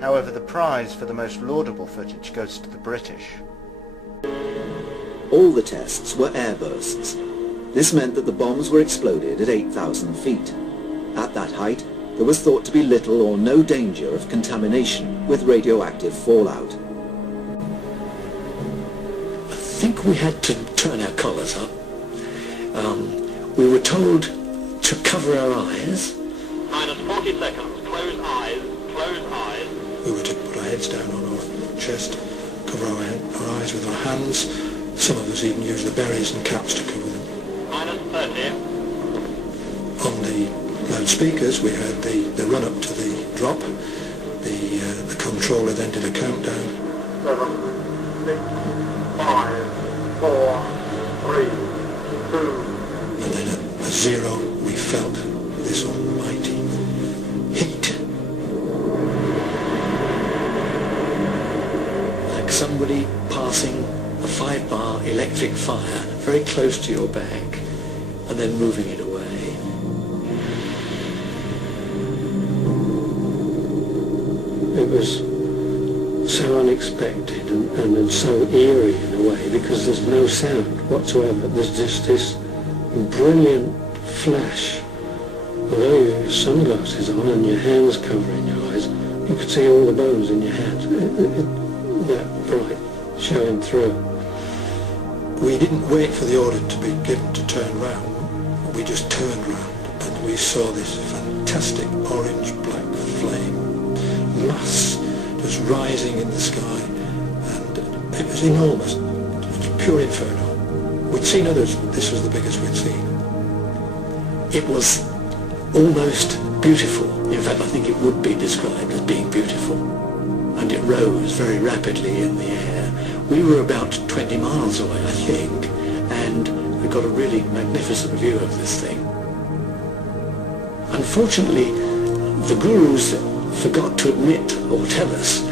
However, the prize for the most laudable footage goes to the British. All the tests were airbursts. This meant that the bombs were exploded at 8,000 feet. At that height, there was thought to be little or no danger of contamination with radioactive fallout. I think we had to turn our colours up. We were told to cover our eyes. Minus 40 seconds. Close eyes. Close eyes. We were to put our heads down on our chest, cover our eyes with our hands. Some of us even used the berries and caps to cover them. Minus 30. On the loudspeakers we heard the run up to the drop. The controller then did a countdown. 7, 6, 5, 4, 3, 2. And then at 0 we felt this almighty heat. Like somebody passing a 5-bar electric fire very close to your back and then moving it away. It was so unexpected and so eerie in a way, because there's no sound whatsoever. There's just this brilliant flash. Although you have sunglasses on and your hands covering your eyes, you could see all the bones in your hands. That bright, showing through. We didn't wait for the order to be given to turn round. We just turned round and we saw this fantastic orange-black flame mass just rising in the sky, and it was enormous. It was pure inferno. We'd seen others, this was the biggest we'd seen. It was almost beautiful. In fact, I think it would be described as being beautiful. And it rose very rapidly in the air. We were about 20 miles away, I think, and we got a really magnificent view of this thing. Unfortunately, the gurus forgot to admit or tell us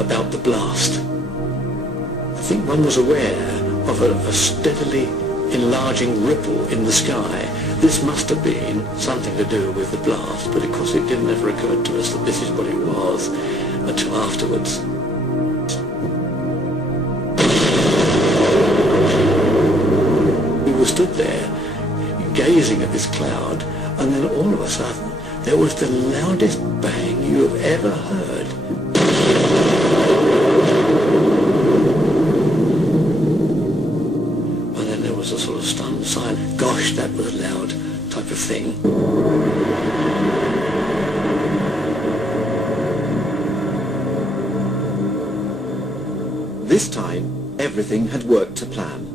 about the blast. I think one was aware of a steadily enlarging ripple in the sky. This must have been something to do with the blast, but of course it didn't ever occur to us that this is what it was until afterwards. We were stood there gazing at this cloud, and then all of a sudden there was the loudest bang you have ever heard. And then there was a sort of stunned silence. Gosh, that was loud type of thing. This time, everything had worked to plan.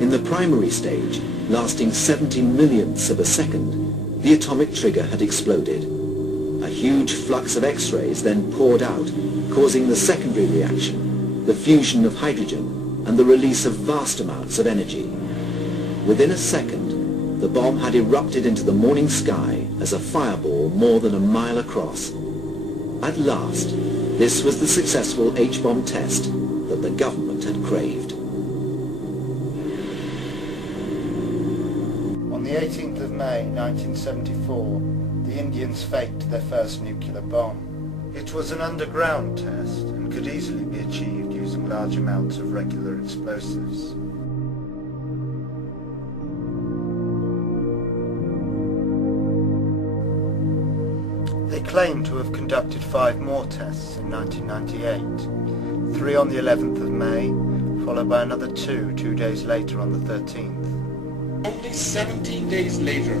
In the primary stage, lasting 70 millionths of a second, the atomic trigger had exploded. A huge flux of X-rays then poured out, causing the secondary reaction, the fusion of hydrogen, and the release of vast amounts of energy. Within a second, the bomb had erupted into the morning sky as a fireball more than a mile across. At last, this was the successful H-bomb test that the government had craved. On the 18th of May 1974, the Indians faked their first nuclear bomb. It was an underground test and could easily be achieved using large amounts of regular explosives. They claim to have conducted 5 more tests in 1998, 3 on the 11th of May, followed by another 2 days later on the 13th. Only 17 days later,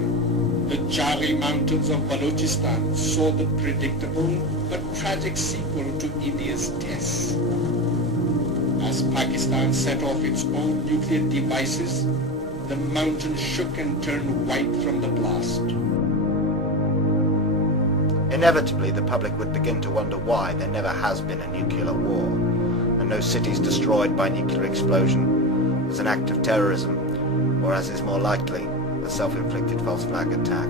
the Jari Mountains of Balochistan saw the predictable but tragic sequel to India's tests. As Pakistan set off its own nuclear devices, the mountain shook and turned white from the blast. Inevitably, the public would begin to wonder why there never has been a nuclear war, and no cities destroyed by nuclear explosion as an act of terrorism, or as is more likely, a self-inflicted false flag attack.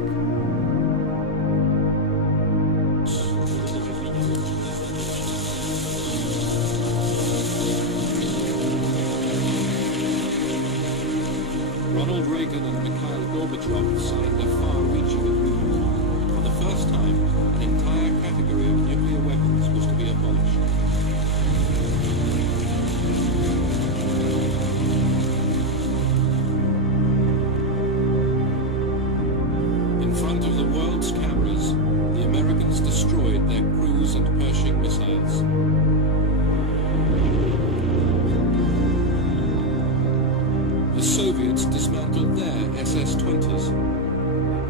Ronald Reagan and Mikhail Gorbachev signed a far-reaching agreement. For the first time, an entire category of nuclear weapons was to be abolished. In front of the world's cameras, the Americans destroyed their cruise and Pershing missiles. The Soviets Soviets dismantled their SS-20s.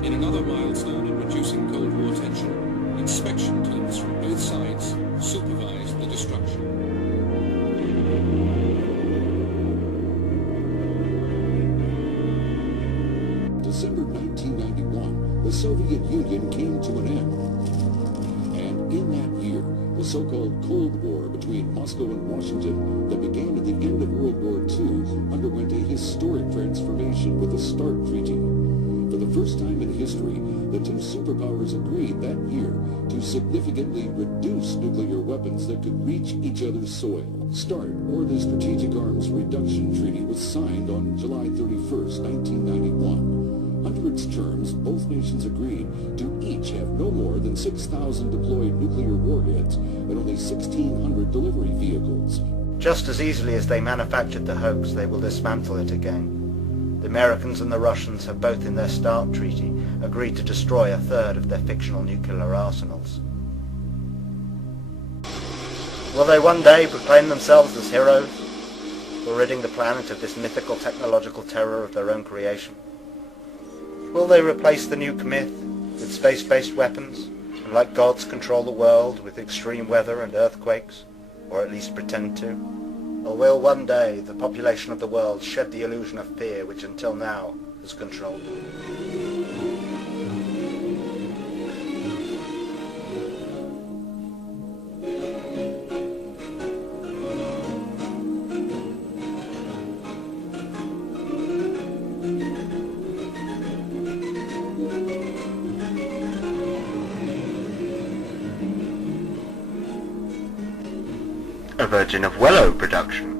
In another milestone in reducing Cold War tension, inspection teams from both sides supervised the destruction. December 1991, the Soviet Union came to an end. And in that year, the so-called Cold War between Moscow and Washington that began at the end of World War II underwent a historic transformation with the START Treaty. For the first time in history, the two superpowers agreed that year to significantly reduce nuclear weapons that could reach each other's soil. START, or the Strategic Arms Reduction Treaty, was signed on July 31st, 1991. Under its terms, both nations agreed to each have no more than 6,000 deployed nuclear warheads and only 1,600 delivery vehicles. Just as easily as they manufactured the hoax, they will dismantle it again. The Americans and the Russians have both in their START treaty agreed to destroy a third of their fictional nuclear arsenals. Will they one day proclaim themselves as heroes for ridding the planet of this mythical technological terror of their own creation? Will they replace the nuke myth with space-based weapons, and like gods control the world with extreme weather and earthquakes, or at least pretend to? Or will one day the population of the world shed the illusion of fear which until now has controlled them? A Virgin of Wellow production.